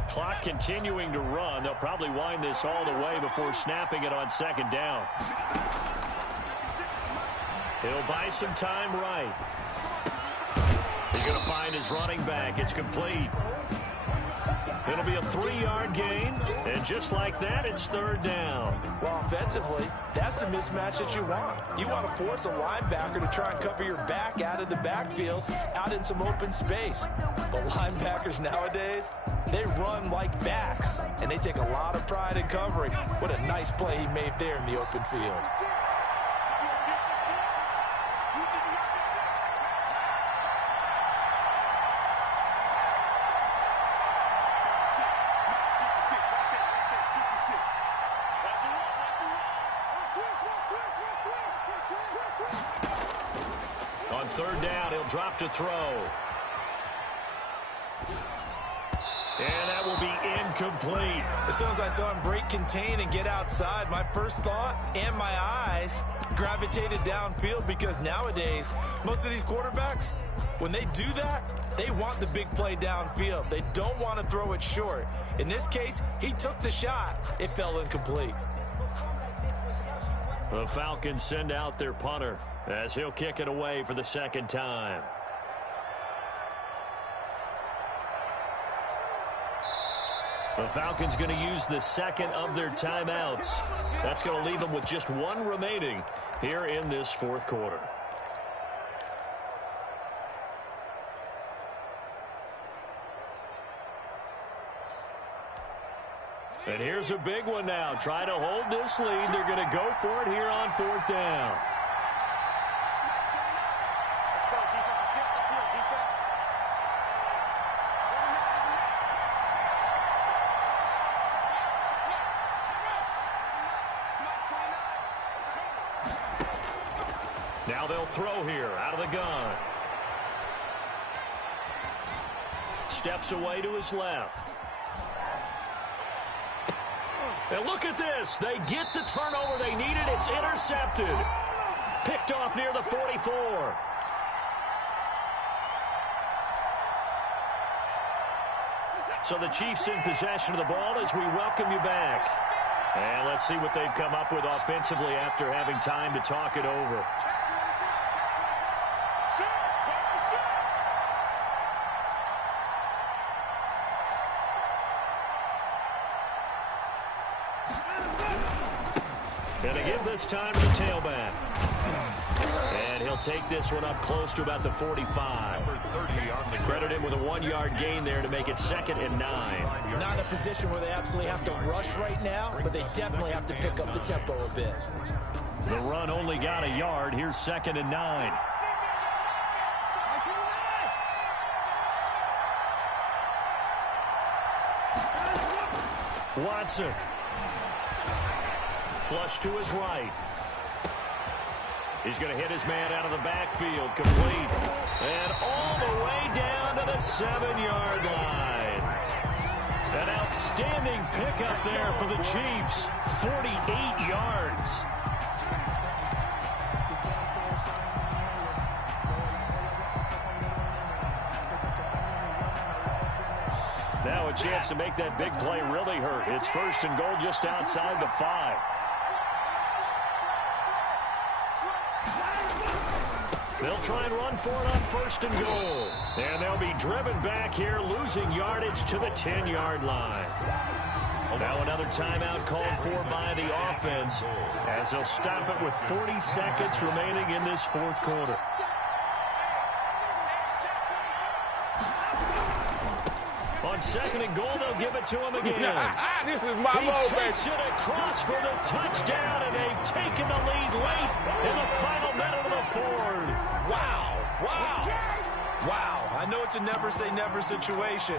Clock continuing to run. They'll probably wind this all the way before snapping it on 2nd down. He'll buy some time right. He's going to find his running back. It's complete. It'll be a 3-yard gain, and just like that, it's 3rd down. Well, offensively, that's the mismatch that you want. You want to force a linebacker to try and cover your back out of the backfield, out in some open space. But linebackers nowadays, they run like backs, and they take a lot of pride in covering. What a nice play he made there in the open field. On 3rd down, he'll drop to throw. And that will be incomplete. As soon as I saw him break contain and get outside, my first thought and my eyes gravitated downfield, because nowadays, most of these quarterbacks, when they do that, they want the big play downfield. They don't want to throw it short. In this case, he took the shot. It fell incomplete. The Falcons send out their punter as he'll kick it away for the 2nd time. The Falcons going to use the 2nd of their timeouts. That's going to leave them with just 1 remaining here in this 4th quarter. And here's a big one now. Try to hold this lead. They're going to go for it here on 4th down. Let's go, defense. Let's get off the field, defense. Now they'll throw here out of the gun. Steps away to his left. And look at this. They get the turnover they needed. It's intercepted. Picked off near the 44. So the Chiefs in possession of the ball as we welcome you back. And let's see what they've come up with offensively after having time to talk it over. And again this time to the tailback. And he'll take this one up close to about the 45. Credit him with a 1-yard gain there to make it 2nd and 9. Not in a position where they absolutely have to rush right now, but they definitely have to pick up the tempo a bit. The run only got a yard. Here's 2nd and 9. Watson. Flush to his right. He's going to hit his man out of the backfield. Complete. And all the way down to the 7-yard line. An outstanding pickup there for the Chiefs. 48 yards. chance to make that big play really hurt. It's 1st and goal just outside the 5. They'll try and run for it on 1st and goal. And they'll be driven back here, losing yardage to the 10-yard line. Now another timeout called for by the offense as they'll stop it with 40 seconds remaining in this 4th quarter. On 2nd and goal, they'll give it to him again. This is my he takes it across for the touchdown, and they've taken the lead late in the final minute of the 4th. Wow. Wow. I know it's a never-say-never situation,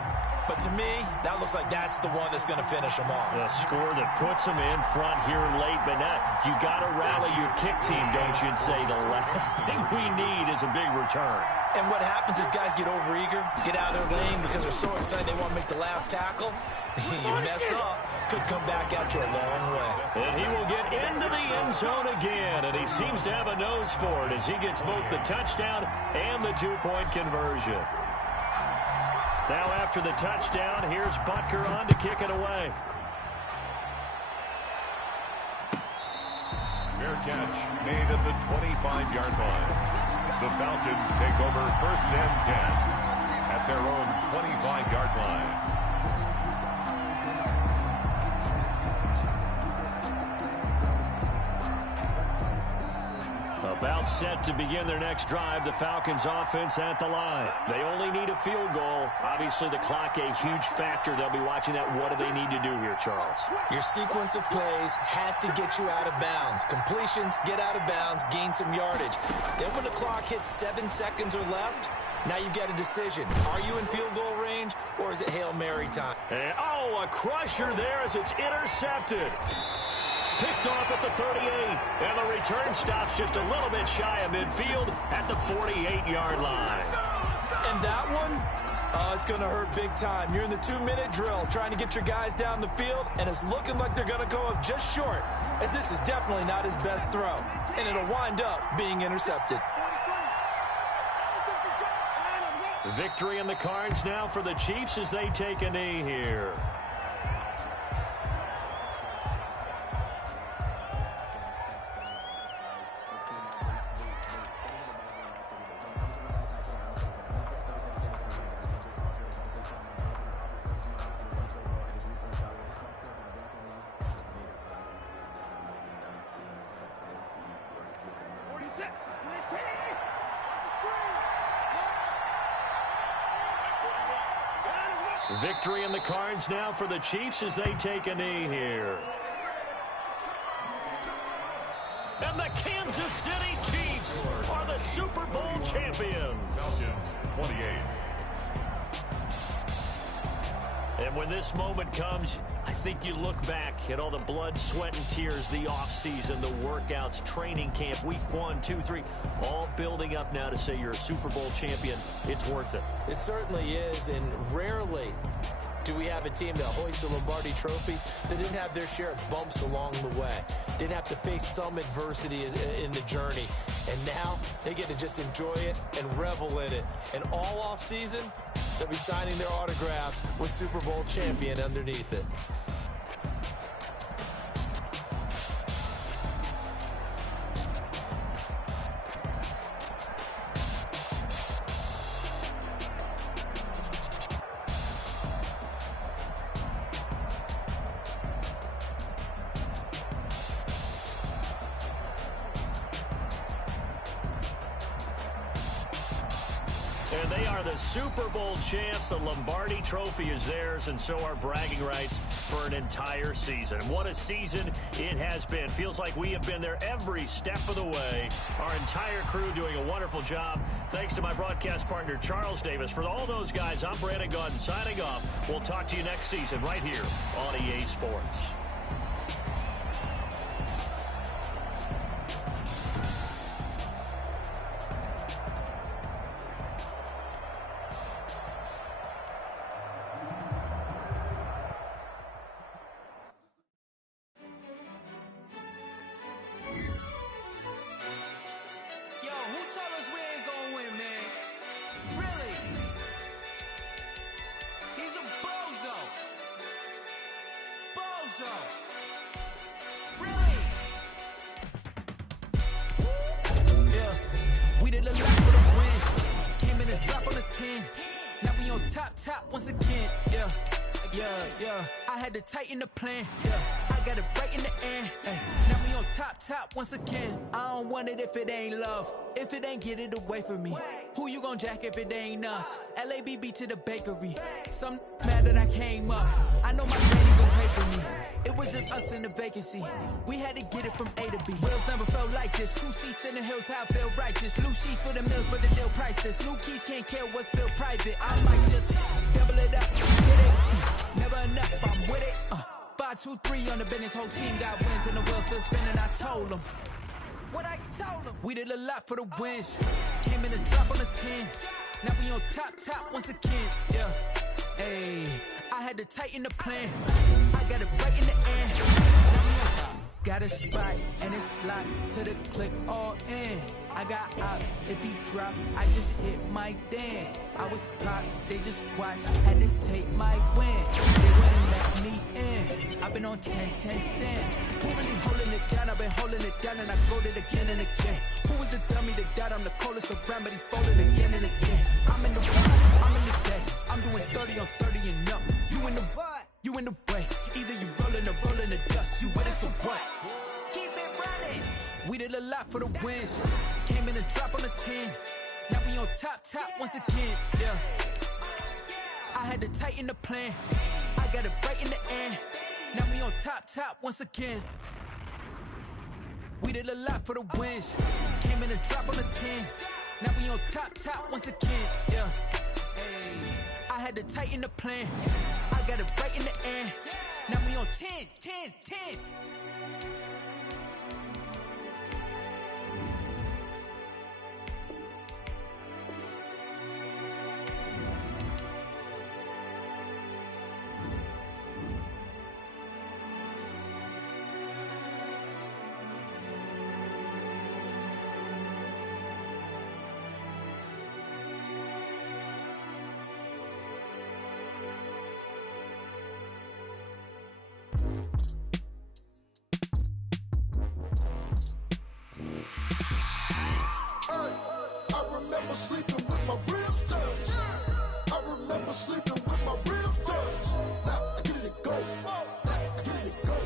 but to me, that looks like that's the one that's going to finish them off. The score that puts them in front here late, but now you got to rally your kick team, don't you, and say the last thing we need is a big return. And what happens is guys get overeager, get out of their lane because they're so excited they want to make the last tackle. You mess up, could come back at you a long way. And he will get into the end zone again, and he seems to have a nose for it as he gets both the touchdown and the 2-point conversion. Now after the touchdown, here's Butker on to kick it away. Fair catch made at the 25-yard line. The Falcons take over 1st and 10 at their own 25-yard line. About set to begin their next drive, the Falcons offense at the line. They only need a field goal. Obviously, the clock a huge factor. They'll be watching that. What do they need to do here, Charles? Your sequence of plays has to get you out of bounds. Completions, get out of bounds, gain some yardage. Then when the clock hits 7 seconds or left, now you've got a decision. Are you in field goal range, or is it Hail Mary time? And, a crusher there as it's intercepted. Picked off at the 38, and the return stops just a little bit shy of midfield at the 48-yard line. And that one, it's going to hurt big time. You're in the 2-minute drill trying to get your guys down the field, and it's looking like they're going to go up just short, as this is definitely not his best throw, and it'll wind up being intercepted. Victory in the cards now for the Chiefs as they take a knee here. Victory in the cards now for the Chiefs as they take a knee here. And the Kansas City Chiefs are the Super Bowl champions. Falcons 28. And when this moment comes, I think you look back at all the blood, sweat, and tears, the offseason, the workouts, training camp, week 1, 2, 3, all building up now to say you're a Super Bowl champion. It's worth it. It certainly is, and rarely do we have a team that hoists the Lombardi Trophy that didn't have their share of bumps along the way, didn't have to face some adversity in the journey, and now they get to just enjoy it and revel in it. And all off season, they'll be signing their autographs with Super Bowl champion underneath it. And they are the Super Bowl champs. The Lombardi Trophy is theirs, and so are bragging rights for an entire season. And what a season it has been. Feels like we have been there every step of the way. Our entire crew doing a wonderful job. Thanks to my broadcast partner, Charles Davis. For all those guys, I'm Brandon Gunn signing off. We'll talk to you next season right here on EA Sports. 10. Now we on top once again. Yeah. I had to tighten the plan. Yeah. I got it right in the end. Ay. Now we on top once again. I don't want it if it ain't love. If it ain't, get it away from me. Who you gon' jack if it ain't us? LABB to the bakery. Some mad that I came up. I know my granny gon' pray for me. It was just us in the vacancy. We had to get it from A to B. Wheels never felt like this. 2 seats in the hills, how I feel righteous. Loose sheets for the mills, but the deal priceless. New keys can't care what's still private. I might just double it up, get it. Never enough, I'm with it. 5, 2, 3 on the business. Whole team got wins and the wheels still spinning. I told them what I told them. We did a lot for the wins. Came in a drop on the 10. Now we on top once again. Yeah. Hey, I had to tighten the plan. I got it right in the end. Now we on top. Got a spot and it's locked to the click all in. I got ops, if he drop, I just hit my dance. I was popped, they just watched, had to take my wins. They wouldn't let me in. I've been on 10 cents. Who really holding it down? I've been holding it down and I go it again and again. Who was the dummy that died? I'm the coldest around, but he folded again and again. I'm in the wild, I'm in the day. I'm doing 30 on 30 and up. You in the what? You in the way. Either you rolling or rolling the dust. You with us or what? Keep it running. We did a lot for the wins. Came in a drop on the 10. Now we on top once again. Yeah. I had to tighten the plan. I got it right in the end. Now we on top once again. We did a lot for the wins. Came in a drop on the 10. Now we on top once again. Yeah. Hey. I had to tighten the plan. I got it right in the end. Now we on 10. I remember sleeping with my ribs touched. I remember sleeping with my ribs touched. Now I get it and go. Now I get it and go.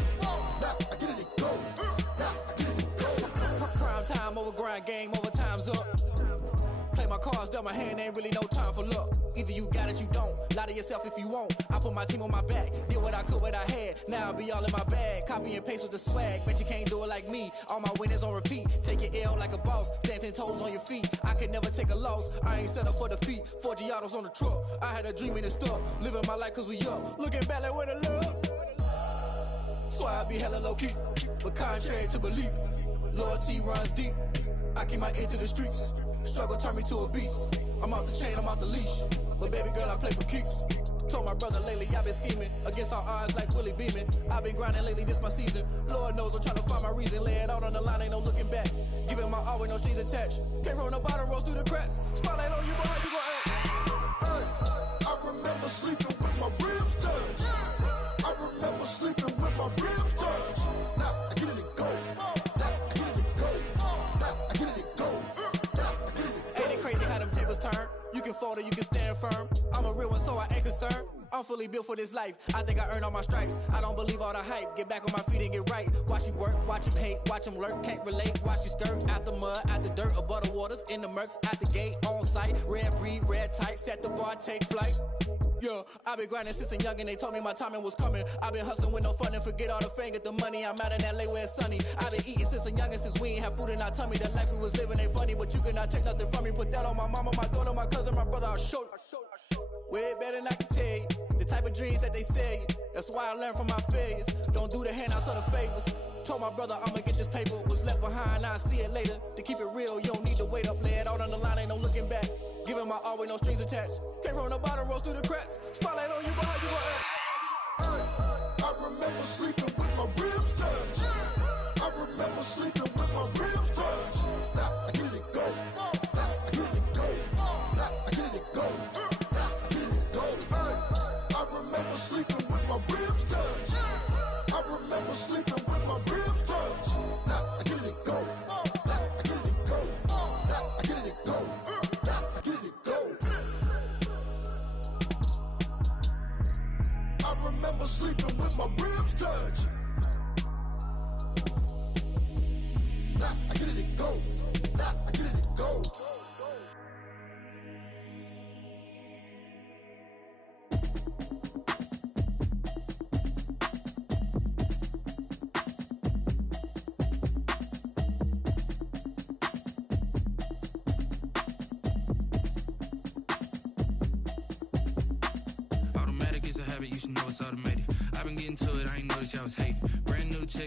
Now I get it and go. Now I get it and go. Prime time over grind game, over time's up. Play my cards, dealt my hand, ain't really no time for luck. Either you got it, you don't. Lie to yourself if you won't. I put my team on my back, did what I could, what I had. Now I be all in my bag, copy and paste with the swag. Bet you can't do it like me. All my winners on repeat. Take your L like a boss, stand 10 toes on your feet. I can never take a loss. I ain't set up for defeat. 4 Giottos on the truck. I had a dream and it stuck. Living my life cause we up. Looking back like where the love. So I be hella low key, but contrary to belief, loyalty runs deep. I keep my ear to the streets. Struggle turned me to a beast. I'm out the chain, I'm out the leash. But baby girl, I play for keeps. Told my brother lately, I've been scheming against all odds like Willie Beeman. I've been grinding lately, this my season. Lord knows I'm trying to find my reason. Lay it out on the line, ain't no looking back. Giving my all with no strings attached. Can't roll no bottom, rolls through the cracks. Spotlight on you, boy, how you gon' act? Hey, I remember sleeping with my ribs touched. I remember sleeping with my ribs touched. Now I get it and go. Now I get it and go. Now I get it and go. Now I get it and go. Ain't it crazy how them tables turn? You can fold or you can stand firm. I'm a real one, so I ain't concerned. I'm fully built for this life. I think I earned all my stripes. I don't believe all the hype. Get back on my feet and get right. Watch you work, watch him hate, watch him lurk. Can't relate, watch you skirt. Out the mud, out the dirt, above the waters, in the murks, out the gate, on site. Red breed, red tight, set the bar, take flight. Yeah, I been grinding since a young and they told me my timing was coming. I been hustling with no fun and forget all the fame, get the money. I'm out in LA where it's sunny. I been eating since a young and since we ain't have food in our tummy. The life we was living ain't funny, but you cannot take nothing from me. Put that on my mama, my daughter, my cousin, my brother, I'll show you. Way better than I can tell you. The type of dreams that they sell you. That's why I learned from my failures. Don't do the handouts or the favors. Told my brother I'ma get this paper. Was left behind, I'll see it later. To keep it real, you don't need to wait up. Lay it out on the line, ain't no looking back. Giving my all with no strings attached. Can't roll no bottom, rolls through the cracks. Spotlight on you, boy, how you gon' act? I remember sleeping with my ribs touched. I remember sleeping with my ribs touched. Now I get it and go. Now I get it and go. Now I get it and go. Now I get it and go. I remember sleeping with my ribs touched. I remember sleeping with my ribs touched. Now I get it and go. Now I get it and go. Now I get it and go. Now I get it and go.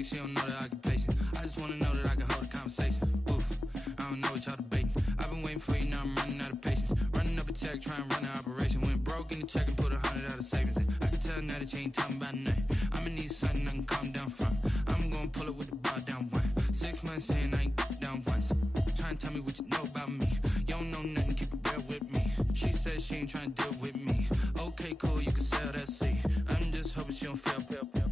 chick, she don't know that I get patient. I just wanna know that I can hold a conversation. Oof, I don't know what y'all debating. I've been waiting for you, now I'm running out of patience. Running up a check, trying to run an operation. Went broke in the check and put 100 out of savings in. I can tell now that you ain't talking about nothing. I'ma need something I can calm down from. I'm gonna pull it with the bar down one. 6 months in, I ain't down once. Trying to tell me what you know about me. You don't know nothing, keep it real with me. She said she ain't trying to deal with me. Okay, cool, you can sell that seat. I'm just hoping she don't fail.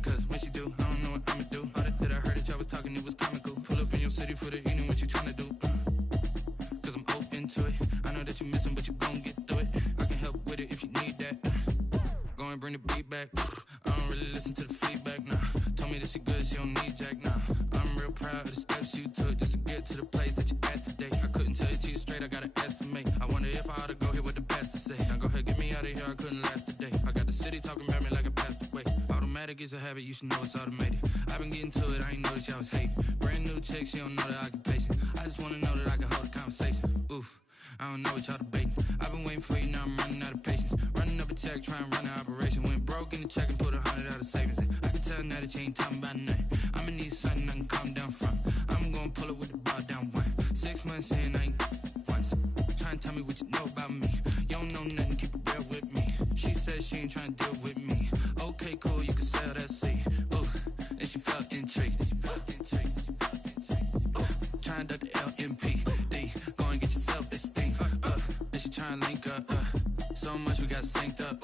Cause when she do, I don't know what I'ma do. All that I heard that y'all was talking, it was comical. Pull up in your city for the evening, what you trying to do? Cause I'm open to it. I know that you missing, but you gon' get through it. I can help with it if you need that. Go and bring the beat back. I don't really listen to the feedback, nah. Told me that she good, she don't need jack, nah. I'm real proud of the steps you took just to get to the place that you at today. I couldn't tell it to you straight, I gotta estimate. I wonder if I ought to go here with the pastor say. Now go ahead, get me out of here, I couldn't last a day. I got the city talking about me like a passed away. Automatic is a habit, you should know it's automated. I've been getting to it, I ain't noticed y'all was hating. Brand new chick, she don't know that I get patient. I just wanna know that I can hold a conversation. Oof, I don't know what y'all debating. I've been waiting for you, now I'm running out of patience. Running up a check, trying to run an operation. Went broke in the check and put 100 out of savings in. I can tell now that you ain't talking about nothing. I'ma need something I can calm down from. I'm gonna pull it with the bar down one. 6 months in, I ain't once. Trying to tell me what you know about me. You don't know nothing, keep it real with me. She said she ain't trying to deal with me. Okay, cool, you can sell that seat. Ooh, and she felt intrigued. Trying to duck the LMPD. Go and get your self-esteem. And she trying to link up. So much we got synced up.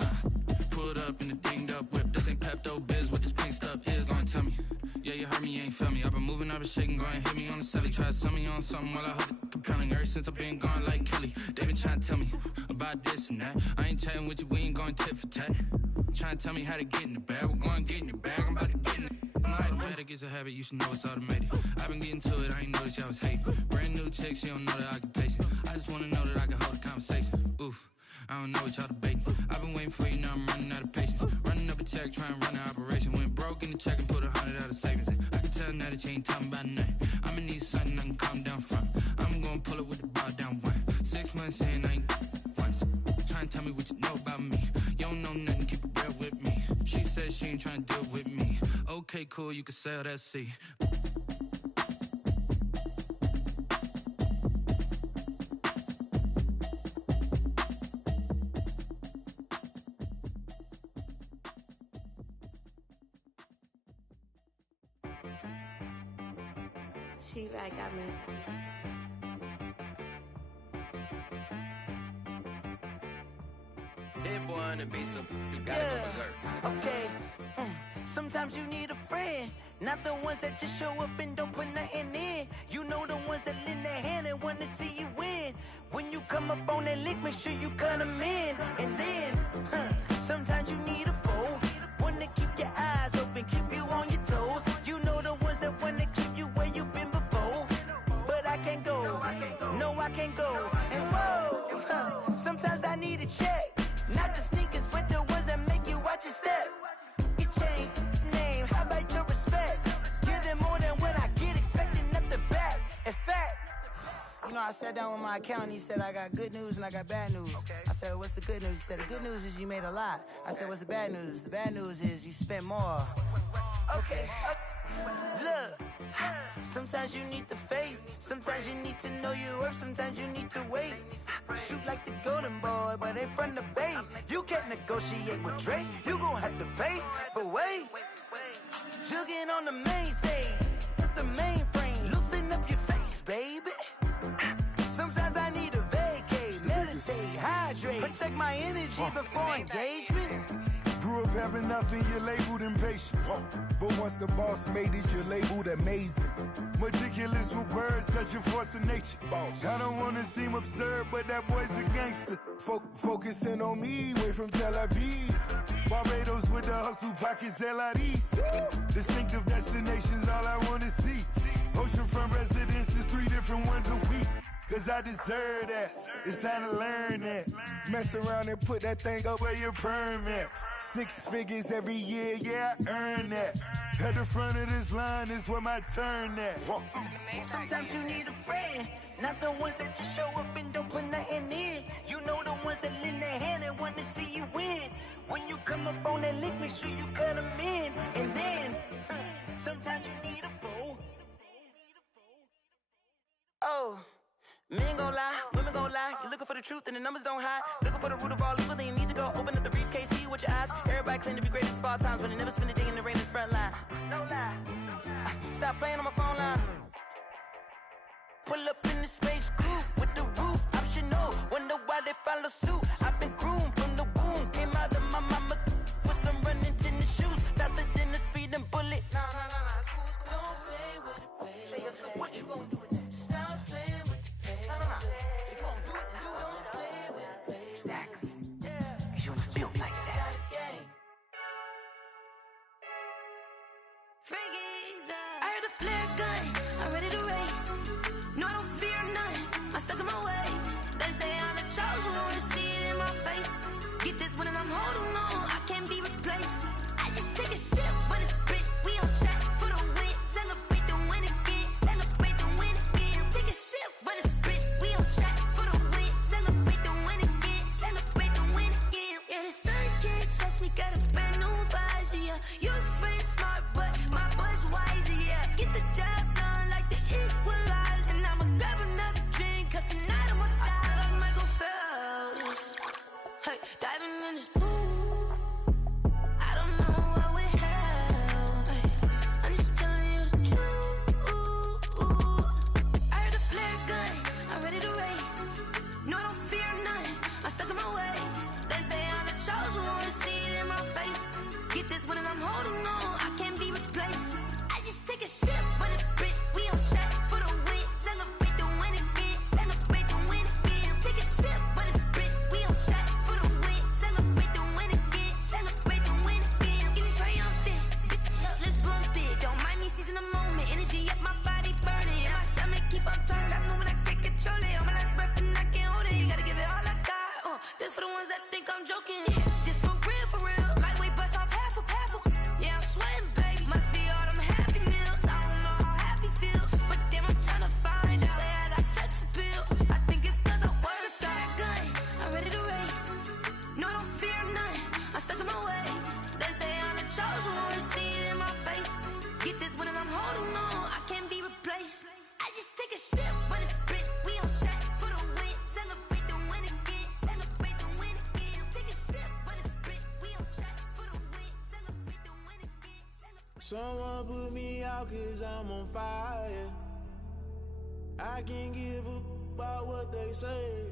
Pulled up in the dinged up whip. This ain't Pepto-Biz, what this pink stuff is. Gonna tell me. Yeah, you heard me, you ain't felt me. I've been moving, I've been shaking, go and hit me on the celly. Try to sell me on something while I hold it compelling. Ever since I've been gone like Kelly, they been trying to tell me about this and that. I ain't chatting with you, we ain't going tit for tat. Trying to tell me how to get in the bag. We're going to get in your bag, I'm about to get in it. Automatic is a habit, you should know it's automated. I've been getting to it, I ain't noticed y'all was hating. Brand new chick, she don't know that I get patient. I just wanna know that I can hold a conversation. Oof, I don't know what y'all debating. I've been waiting for you, now I'm running out of patience. Running up a check, trying to run an operation. Went broke in the check and put 100 out of savings in. I can tell now that you ain't talking about nothing. I'ma need something I can calm down from. I'm gonna pull it with the bar down one. 6 months in, I ain't once. Trying to tell me what you know about me. You don't know nothing, keep it real with me. She said she ain't trying to deal with me. Okay, cool, you can sell that seat. She right, got me. Hit one and be some, you gotta go berserk. Okay. Sometimes you need a friend, not the ones that just show up and don't put nothing in. You know the ones that lend their hand and want to see you win. When you come up on that lick, make sure you cut them in. And then, sometimes you need a foe, one to keep your eyes open, keep you on your toes. You know the ones that want to keep you where you've been before. But I can't go, no I can't go. And whoa, sometimes I need a check, not the sneakers, but the ones that make you watch your step. Your chain, name, how about your respect? Give them more than what I get, expecting nothing back. In fact, you know, I sat down with my accountant, he said I got good news and I got bad news. Okay. I said, what's the good news? He said, the good news is you made a lot. I said, what's the bad news? The bad news is you spent more. Okay. Look, sometimes you need the faith, sometimes you need to know your worth, sometimes you need to wait. Shoot like the golden boy, but in front of the bay. You can't negotiate with Drake, you gon' have to pay. But wait, jugging on the main stage, with the mainframe, loosen up your face, baby. Sometimes I need a vacate, meditate, hydrate, protect my energy before engagement. Grew up having nothing, you're labeled impatient. But once the boss made it, you're labeled amazing. Meticulous with words, such a force of nature. I don't wanna seem absurd, but that boy's a gangster. Focusing on me, way from Tel Aviv. Barbados with the hustle pockets, LIDs. Distinctive destinations, all I wanna see. Oceanfront residences, 3 different ones a week. Cause I deserve that, it's time to learn that. Mess around and put that thing up where your perm at. 6 figures every year, yeah, I earn that. At the front of this line is where my turn at. Sometimes you need a friend, not the ones that just show up and don't put nothing in. You know the ones that lend their hand and want to see you win. When you come up on that lick, make sure you cut them in. And then, sometimes you need a fool. Oh, men gon' lie, women gon' lie. You're looking for the truth and the numbers don't hide. Looking for the root of all evil, then you need to go open up the briefcase, see with your eyes. Everybody claim to be greatest of all times, but they never spend a day in the rain in the front line. No lie. Stop playing on my phone line. Pull up in the space coupe with the roof optional. Wonder why they follow suit. I've been groomed from the womb. Came out of my mama with some running tennis shoes. Faster than the speeding bullet. Nah, it's cool, it's cool. Don't play with it, baby. Say so what you gon' do with it? Stop playing with it, baby. Nah. If you gon' do it, then don't play with it, baby. Exactly. Yeah. Cause you're not built like that. Freaky, I heard the flare gun. I'm ready to race. No, I don't fear none. I'm stuck in my ways. They say I'm the chosen one to see it in my face. Get this one and I'm holding on. I can't be replaced. I just take a sip when it's spit. We on track for the win. Celebrate the win again. Celebrate the win again. Take a sip when it's spit. We on track for the win. Celebrate the win again. Celebrate the win again. Yeah, the sun can't touch me. Got a brand new visor. Yeah, your friend's smart, but my boy's wiser. Yeah, get the job done like the equalizer. And I'ma grab another drink, cause tonight I'ma die like Michael Phelps. Hey, diving in this pool, I don't know what we have. Hey, I'm just telling you the truth. I heard the flare gun, I'm ready to race. No, I don't fear none, I'm stuck in my ways. They say I'm the chosen one to see it in my face. Get this one and I'm holding on, I can't be replaced. I just take a sip when it's spit. We on track for the win. Celebrate the win again. Celebrate the win again. Take a sip when it's spit. We on track for the win. Celebrate the win again. Celebrate the win again. Get it triumphant. Look, let's bump it. Don't mind me seizing the moment. Energy up my body burning. And my stomach keep on turning. Stop moving, I can't control it. On my last breath and I can't hold it. You gotta give it all I got. This for the ones that think I'm joking. This for real, for real. Lightweight bust off half a half. Yeah, I'm sweating, baby. Must be all them happy meals. I don't know how happy feels, but damn, I'm tryna find out. Say I got sex appeal. I think it's cause I work that gun. I'm ready to race. No, I don't fear none. I'm stuck in my ways. They say I'm the chosen one to see it in my face. Get this one and I'm holding on. I can't be replaced. I just take a sip when it's spit. We on track for the win. Celebrate the win again. Celebrate the win again. Take a sip when it's spit. We on track for the win. Celebrate the win again. Someone put me out cause I'm on fire. I can't give a about what they say.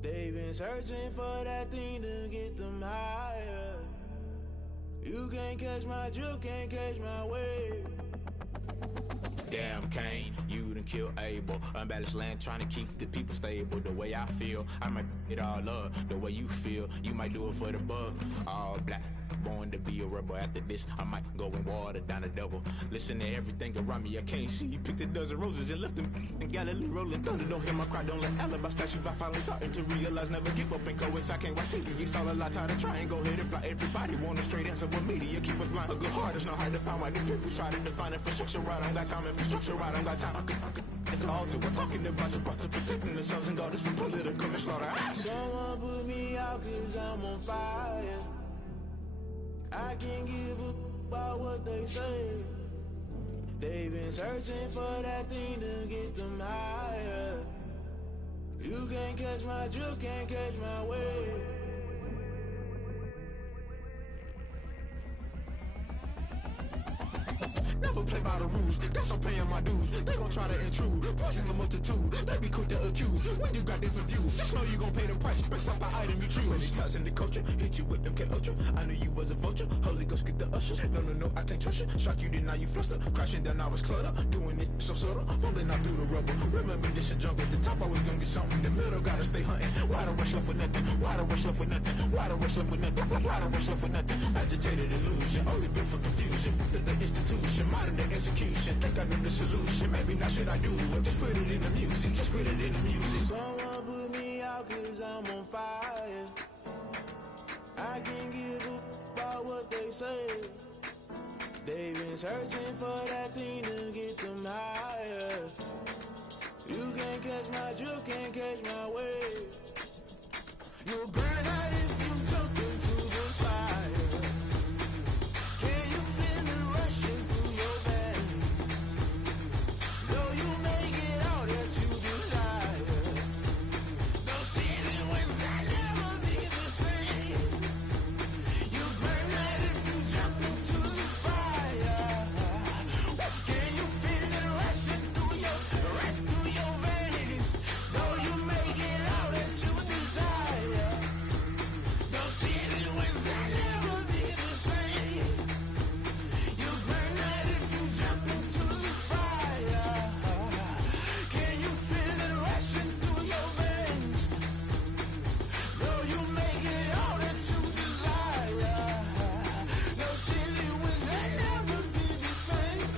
They've been searching for that thing to get them higher. You can't catch my drift, can't catch my wave. Damn Kane, you done killed Abel. Unbalanced land trying to keep the people stable. The way I feel, I might it all up. The way you feel, you might do it for the bug. All black, born to be a rebel. After this, I might go and water down the devil. Listen to everything around me, I can't see. Picked a dozen roses and left them in Galilee rolling thunder. Don't hear my cry, don't let alibis pass you. I finally starting to realize, never give up and coincide. I can't watch TV, it's all a lot. Tired of trying, go ahead and fly. Everybody want a straight answer, but media keep us blind. A good heart is not hard to find. Why the people try to define infrastructure right? I don't got time, infrastructure right, I don't got time. I could it's all to we're talking about your to protecting the sons and daughters from political manslaughter. Someone put me out cause I'm on fire. I can't give a about what they say. They've been searching for that thing to get them higher. You can't catch my drift, can't catch my wave. Never play by the rules, guess I'm paying my dues. They gon' try to intrude, poison the multitude. They be quick to accuse, when you got different views. Just know you gon' pay the price, based off the item you choose. Many times in the culture, hit you with MK Ultra. I knew you was a vulture, Holy Ghost get the ushers. No, I can't trust you. Shock you, then now you fluster. Crashing down, I was clutter. Doing this so subtle, falling out through the rubble. Remember this a jungle, the top always gonna get something. In the middle, gotta stay hunting. Why the rush left for nothing? Why the rush left for nothing? Why the rush left for nothing? Why the rush left for nothing? Agitated illusion, only built for confusion. The institution, modern day execution. Think I know the solution. Maybe not should I do it? Just put it in the music. Just put it in the music. Someone put me out cause I'm on fire. I can't give a about what they say. They've been searching for that thing to get them higher. You can't catch my drift, can't catch my wave. You'll burn out if you jump into the fire. Can you feel it rushing through your veins? Though you make it all that you desire. No ceiling wins that never be the same. You burn out if you jump into the fire. Can you feel it rushing through your veins? Though you make it all that you desire. No ceiling wins that never be the same. You burn out if you jump into the fire. Can you feel it rushing through your veins? Though you make it all that you desire. No ceiling wins that never be the same.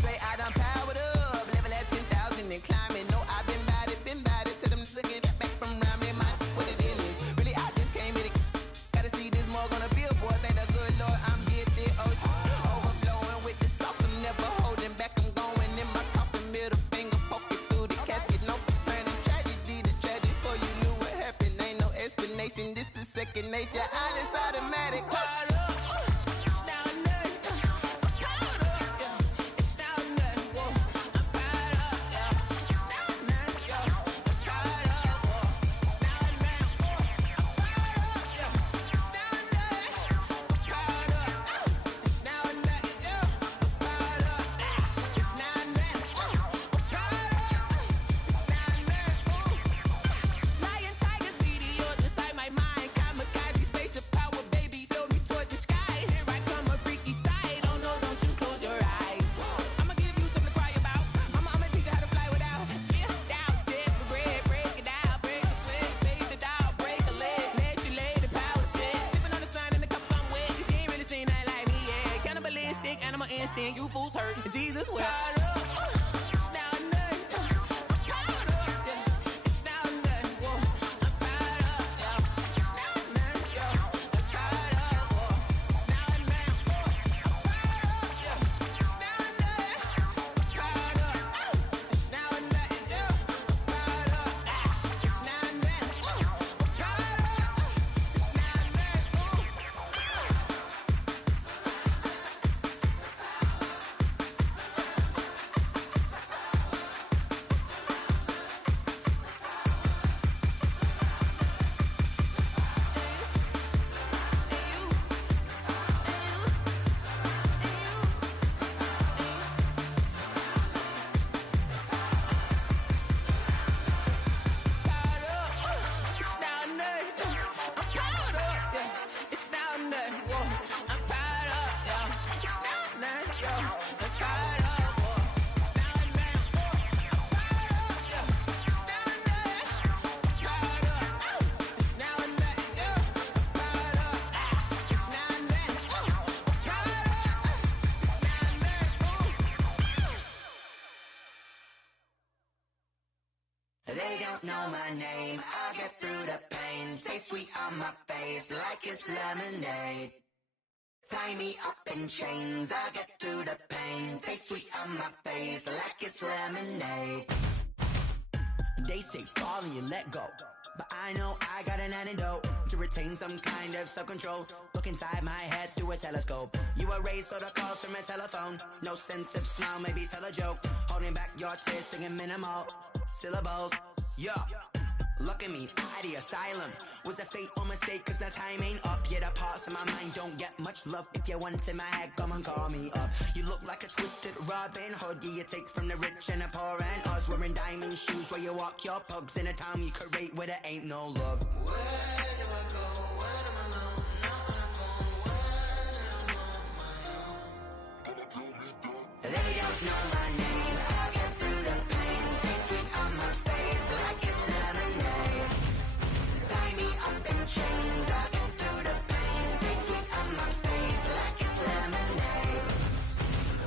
Say I done powered up, level at 10,000 and climbing. No, I've been bad it to them niggas get back from round me. My what it is, really I just came here to gotta see this more gonna be a boy. Thank the good Lord I'm gifted. Overflowing with the sauce, I'm never holding back. I'm going in my coffin, middle finger poking through the casket. No turning tragedy to tragic. For you knew what happened, ain't no explanation. This is second nature, all is automatic. Lion, tigers, meteors inside my mind. Kamikaze, spaceship power, baby, sail me toward the sky. Here I come, a freaky side. Oh no, don't you close your eyes. I'ma give you something to cry about. I'ma teach you how to fly without fear, doubt, just regret. Break it out, break a sweat, fade the doubt, break a leg, let you lay the power check. Sipping on the sun in the cup somewhere, 'cause she ain't really seen that like me, yeah. Cannibalistic, animal instinct, you fools hurt. Jesus will. They don't know my name, I get through the pain. Taste sweet on my face like it's lemonade. Tie me up in chains, I get through the pain. Taste sweet on my face like it's lemonade. They say fall and you let go, but I know I got an antidote to retain some kind of self-control. Look inside my head through a telescope. You erase all the calls from a telephone. No sense of smile, maybe tell a joke. Holding back your tears, singing minimal. syllables. Yeah. Look at me, out the asylum. Was a fate or mistake, cause the time ain't up. Yeah, the parts of my mind don't get much love. If you want in my head, come and call me up. You look like a twisted Robin Hood. Yeah, you take from the rich and the poor and us. Wearing diamond shoes where you walk your pugs in a town you create where there ain't no love. Where do I go? Where am I now? Not on the phone. When I'm on my own. They don't know my name. I'll get through the pain. Taste it on my face like it's lemonade. Tie me up in chains. I'll get through the pain. Taste it on my face like it's lemonade.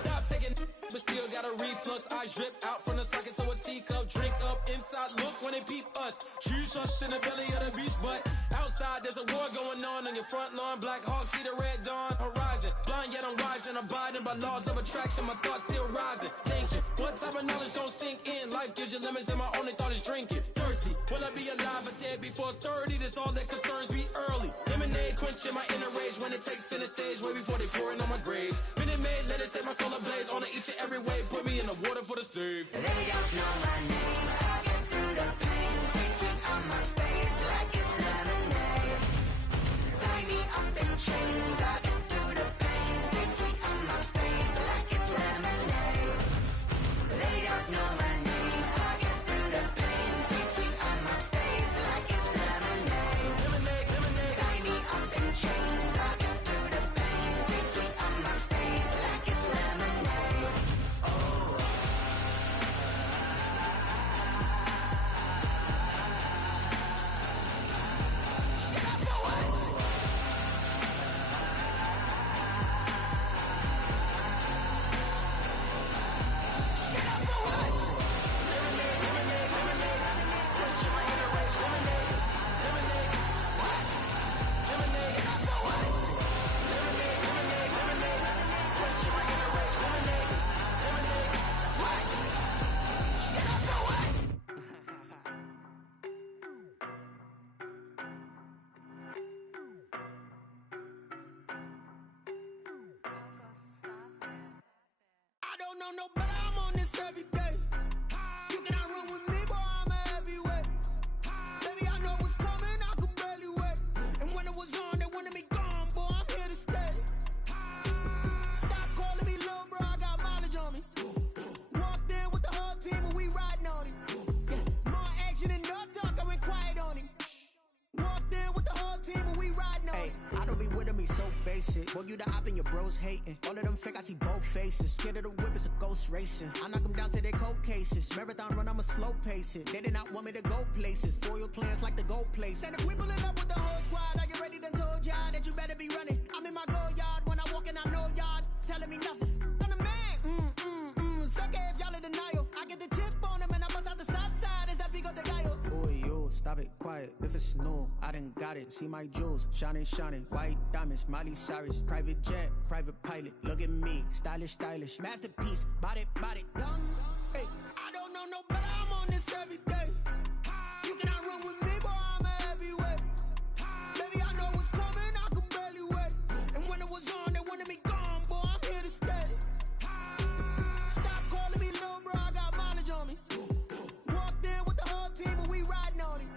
Stop taking, but still got a reflux. Eyes drip out from the socket to a teacup. Drink up inside, look when they peep us. Choose us in the belly of the beast, but outside there's a war going on your front lawn. Black Hawk, see the red dawn horizon. Blind yet I'm rising, abiding by laws of attraction. My thoughts still rising, thinking what type of knowledge don't sink in? Life gives you limits and my only thought is drinking. Thirsty, will I be alive or dead before 30? That's all that concerns me early. Lemonade quenching my inner rage when it takes center stage way before they pouring on my grave. Minute Maid, let it set my soul ablaze on each and every way. Put me in the water for the save. They don't know my name. I'll get through the pain. Taste it on my face like it's lemonade. Tie me up in chains. I'll get through the pain. Taste it on my face like it's lemonade. They don't know my name. I'll get through the pain. Taste it on my face like it's lemonade. Lemonade, lemonade. Tie me up in chains. I'll get through the pain. Taste it on my face like it's lemonade. Oh. I don't know no better, I'm on this every day. You cannot run with me, boy, I'm a heavyweight. Baby, I know what's coming, I could barely wait. And when it was on, they wanted me gone, boy, I'm here to stay. Stop calling me little bro, I got mileage on me. Walked in with the whole team and we riding on it. Yeah, more action and no talk, I went quiet on him. Walked in with the whole team and we riding on it. I don't be with him, he's so basic. Boy, you the op and your bros hating. All of them fake, I see both faces. Scared of the whip, it's a ghost racing. I knock them down to their cold cases. Marathon run, I'ma slow pace it. They did not want me to go places. Foil plans like the gold place. And if we pulling up with the whole squad, are you ready? Done told y'all that you better be running. I'm in my go yard when I walk in, I know y'all telling me nothing. I'm the man, suck it if y'all in denial. I get the chip on them and I bust out the south side. Is that big of the guy? Boy, yo, stop it, quiet. If it's new, I done got it. See my jewels, shining, shining. White diamonds, Miley Cyrus. Private jet, private pilot. Look at me, stylish, stylish. Masterpiece, body, young. Hey, I don't know no better, I'm on this every day. You cannot run with me, boy, I'm a heavyweight. Baby, I know what's coming, I could barely wait. And when it was on, they wanted me gone, boy, I'm here to stay. Stop calling me little bro, I got mileage on me. Walked in with the whole team and we riding on it.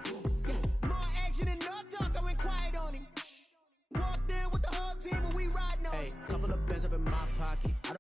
Yeah, more action and no talk, I went quiet on him. Walked in with the whole team and we riding on it. Hey, couple of bands up in my pocket. I